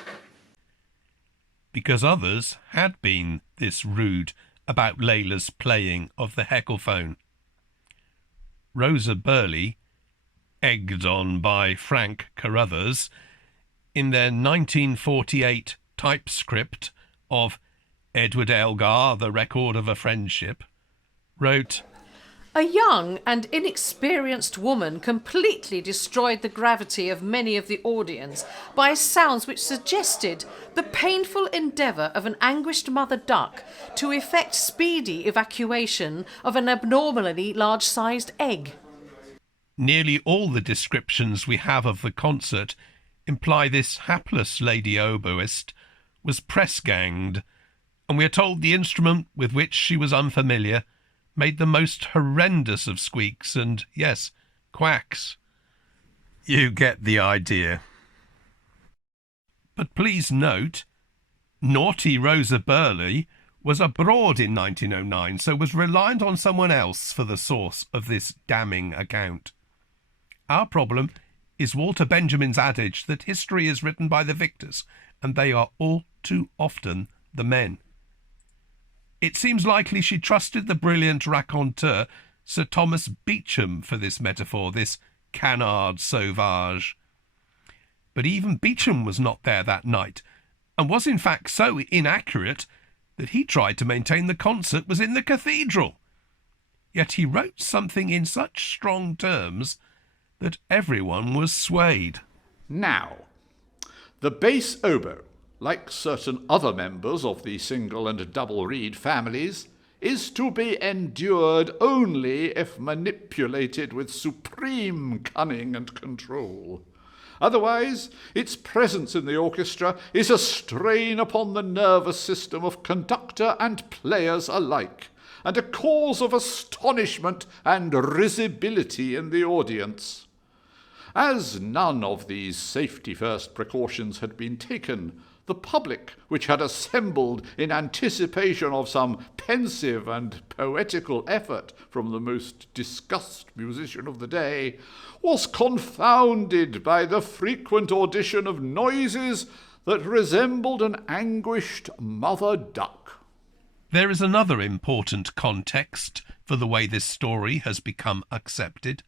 Because others had been this rude about Leila's playing of the Heckelphone. Rosa Burley, egged on by Frank Carruthers, in their 1948 typescript of Edward Elgar, The Record of a Friendship, wrote, "A young and inexperienced woman completely destroyed the gravity of many of the audience by sounds which suggested the painful endeavour of an anguished mother duck to effect speedy evacuation of an abnormally large-sized egg." Nearly all the descriptions we have of the concert imply this hapless lady oboist was press-ganged, and we are told the instrument with which she was unfamiliar made the most horrendous of squeaks and, yes, quacks. You get the idea. But please note, naughty Rosa Burley was abroad in 1909, so was reliant on someone else for the source of this damning account. Our problem is Walter Benjamin's adage that history is written by the victors, and they are all too often the men. It seems likely she trusted the brilliant raconteur Sir Thomas Beecham for this metaphor, this canard sauvage. But even Beecham was not there that night, and was in fact so inaccurate that he tried to maintain the concert was in the cathedral. Yet he wrote something in such strong terms that everyone was swayed. Now, the bass oboe, like certain other members of the single and double reed families, is to be endured only if manipulated with supreme cunning and control. Otherwise, its presence in the orchestra is a strain upon the nervous system of conductor and players alike, and a cause of astonishment and risibility in the audience. As none of these safety-first precautions had been taken, the public, which had assembled in anticipation of some pensive and poetical effort from the most discussed musician of the day, was confounded by the frequent audition of noises that resembled an anguished mother duck. There is another important context for the way this story has become accepted.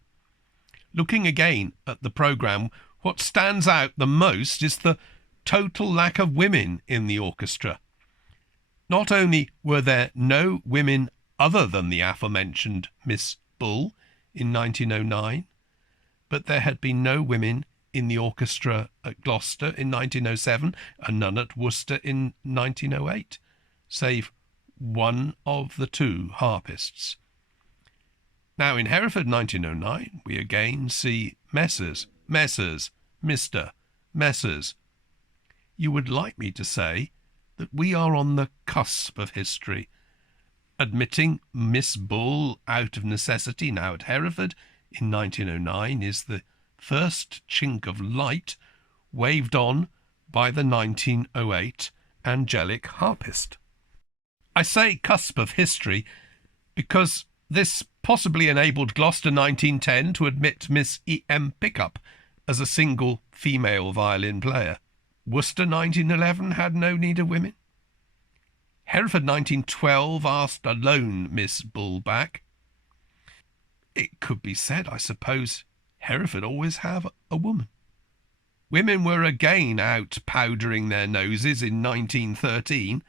Looking again at the programme, what stands out the most is the total lack of women in the orchestra. Not only were there no women other than the aforementioned Miss Bull in 1909, but there had been no women in the orchestra at Gloucester in 1907 and none at Worcester in 1908, save one of the two harpists. Now in Hereford 1909 we again see Messrs, Mr, Messrs. You would like me to say that we are on the cusp of history, admitting Miss Bull out of necessity now at Hereford in 1909 is the first chink of light waved on by the 1908 angelic harpist. I say cusp of history because this possibly enabled Gloucester 1910 to admit Miss E.M. Pickup as a single female violin player. Worcester 1911 had no need of women. Hereford 1912 asked a lone Miss Bull back. It could be said, I suppose, Hereford always have a woman. Women were again out powdering their noses in 1913,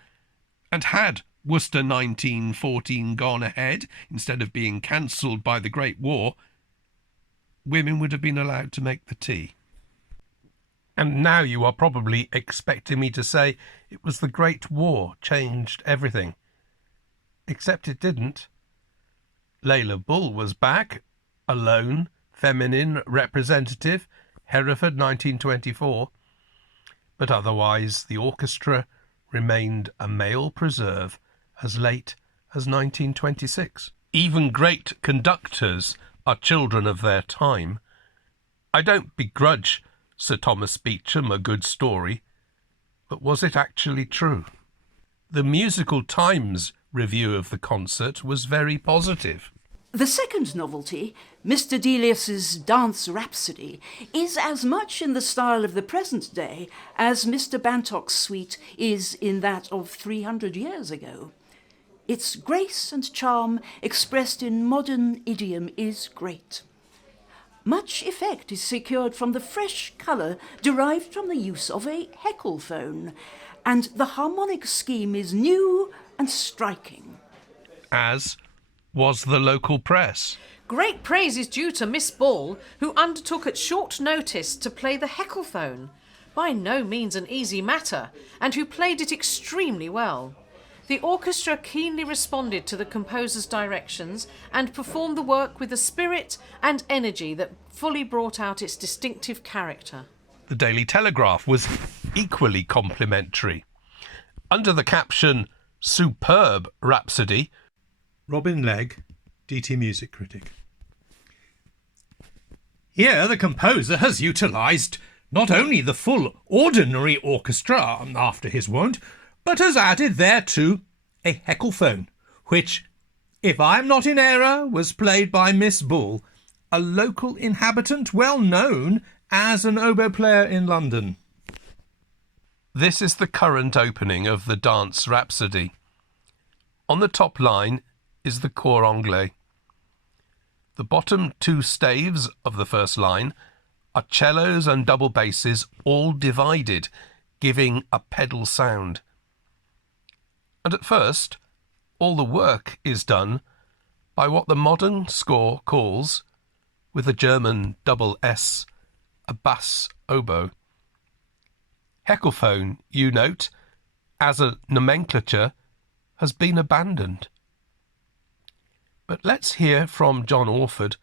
and had Worcester 1914 gone ahead instead of being cancelled by the Great War, women would have been allowed to make the tea. And now you are probably expecting me to say it was the Great War changed everything. Except it didn't. Leila Bull was back, a lone, feminine representative, Hereford 1924. But otherwise the orchestra remained a male preserve as late as 1926. Even great conductors are children of their time. I don't begrudge Sir Thomas Beecham a good story, but was it actually true? The Musical Times review of the concert was very positive. The second novelty, Mr. Delius's Dance Rhapsody, is as much in the style of the present day as Mr. Bantock's suite is in that of 300 years ago. Its grace and charm expressed in modern idiom is great. Much effect is secured from the fresh colour derived from the use of a Heckelphone, and the harmonic scheme is new and striking. As was the local press. Great praise is due to Miss Bull, who undertook at short notice to play the Heckelphone, by no means an easy matter, and who played it extremely well. The orchestra keenly responded to the composer's directions and performed the work with a spirit and energy that fully brought out its distinctive character. The Daily Telegraph was equally complimentary. Under the caption, Superb Rhapsody, Robin Legg, DT Music Critic. Here the composer has utilised not only the full ordinary orchestra after his wont, but has added thereto a Heckelphone, which, if I am not in error, was played by Miss Bull, a local inhabitant well known as an oboe player in London. This is the current opening of the Dance Rhapsody. On the top line is the cor anglais. The bottom two staves of the first line are cellos and double basses all divided, giving a pedal sound. And at first, all the work is done by what the modern score calls, with a German double S, a bass oboe. Heckelphone, you note, as a nomenclature, has been abandoned. But let's hear from John Orford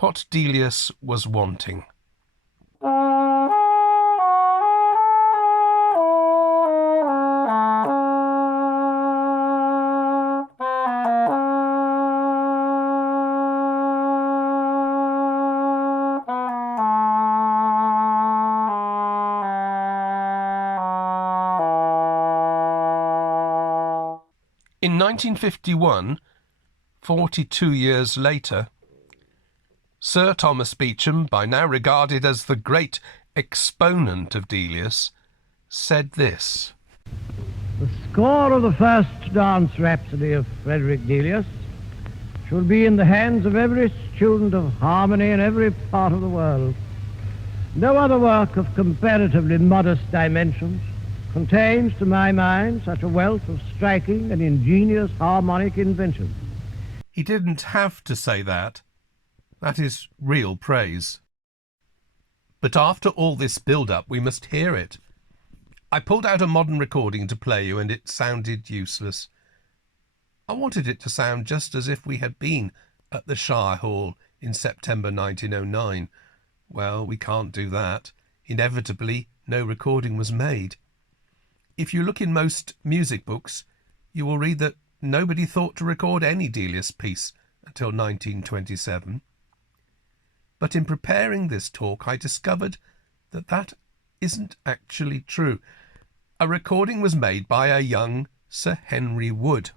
what Delius was wanting. In 1951, 42 years later, Sir Thomas Beecham, by now regarded as the great exponent of Delius, said this. The score of the first Dance Rhapsody of Frederick Delius should be in the hands of every student of harmony in every part of the world. No other work of comparatively modest dimensions contains, to my mind, such a wealth of striking and ingenious harmonic invention. He didn't have to say that. That is real praise. But after all this build-up, we must hear it. I pulled out a modern recording to play you, and it sounded useless. I wanted it to sound just as if we had been at the Shire Hall in September 1909. Well, we can't do that. Inevitably, no recording was made. If you look in most music books, you will read that nobody thought to record any Delius piece until 1927. But in preparing this talk, I discovered that that isn't actually true. A recording was made by a young Sir Henry Wood.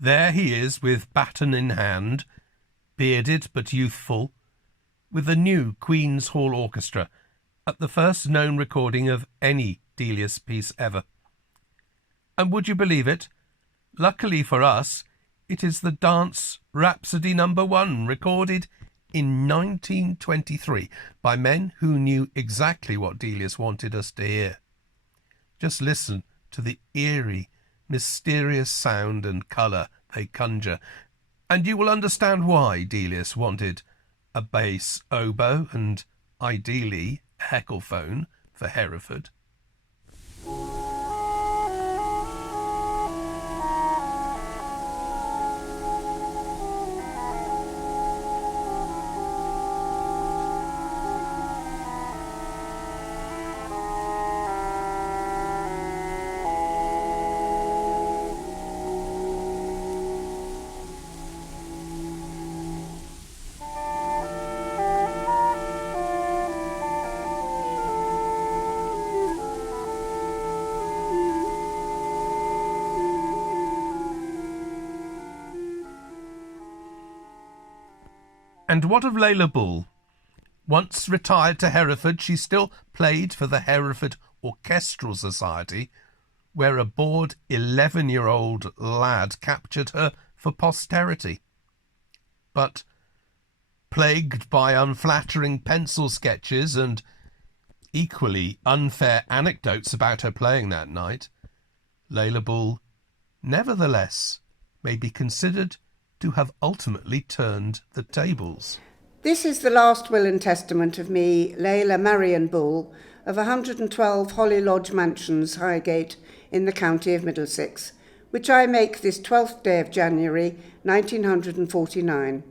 There he is with baton in hand, bearded but youthful, with the new Queen's Hall Orchestra at the first known recording of any Delius piece ever. And would you believe it? Luckily for us, it is the Dance Rhapsody No. 1, recorded in 1923 by men who knew exactly what Delius wanted us to hear. Just listen to the eerie, mysterious sound and colour they conjure, and you will understand why Delius wanted a bass oboe and, ideally, a Heckelphone for Hereford. And what of Leila Bull? Once retired to Hereford, she still played for the Hereford Orchestral Society, where a bored 11-year-old lad captured her for posterity. But, plagued by unflattering pencil sketches and equally unfair anecdotes about her playing that night, Leila Bull, nevertheless, may be considered to have ultimately turned the tables. This is the last will and testament of me, Leila Marian Bull, of 112 Holly Lodge Mansions, Highgate, in the county of Middlesex, which I make this 12th day of January, 1949.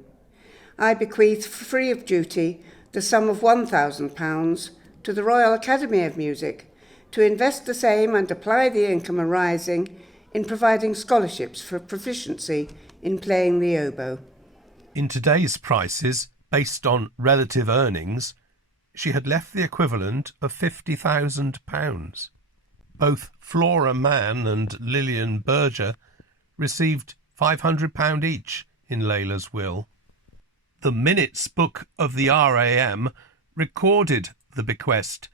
I bequeath, free of duty, the sum of £1,000 to the Royal Academy of Music, to invest the same and apply the income arising in providing scholarships for proficiency in playing the oboe. In today's prices, based on relative earnings, she had left the equivalent of £50,000. Both Flora Mann and Lillian Berger received £500 each in Leila's will. The Minutes Book of the RAM recorded the bequest,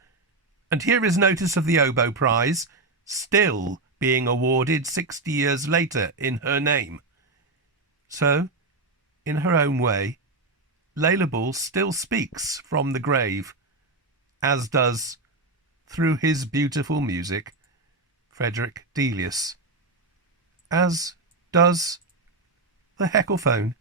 and here is notice of the oboe prize, still being awarded 60 years later in her name. So, in her own way, Leila Bull still speaks from the grave, as does, through his beautiful music, Frederick Delius, as does the Heckelphone.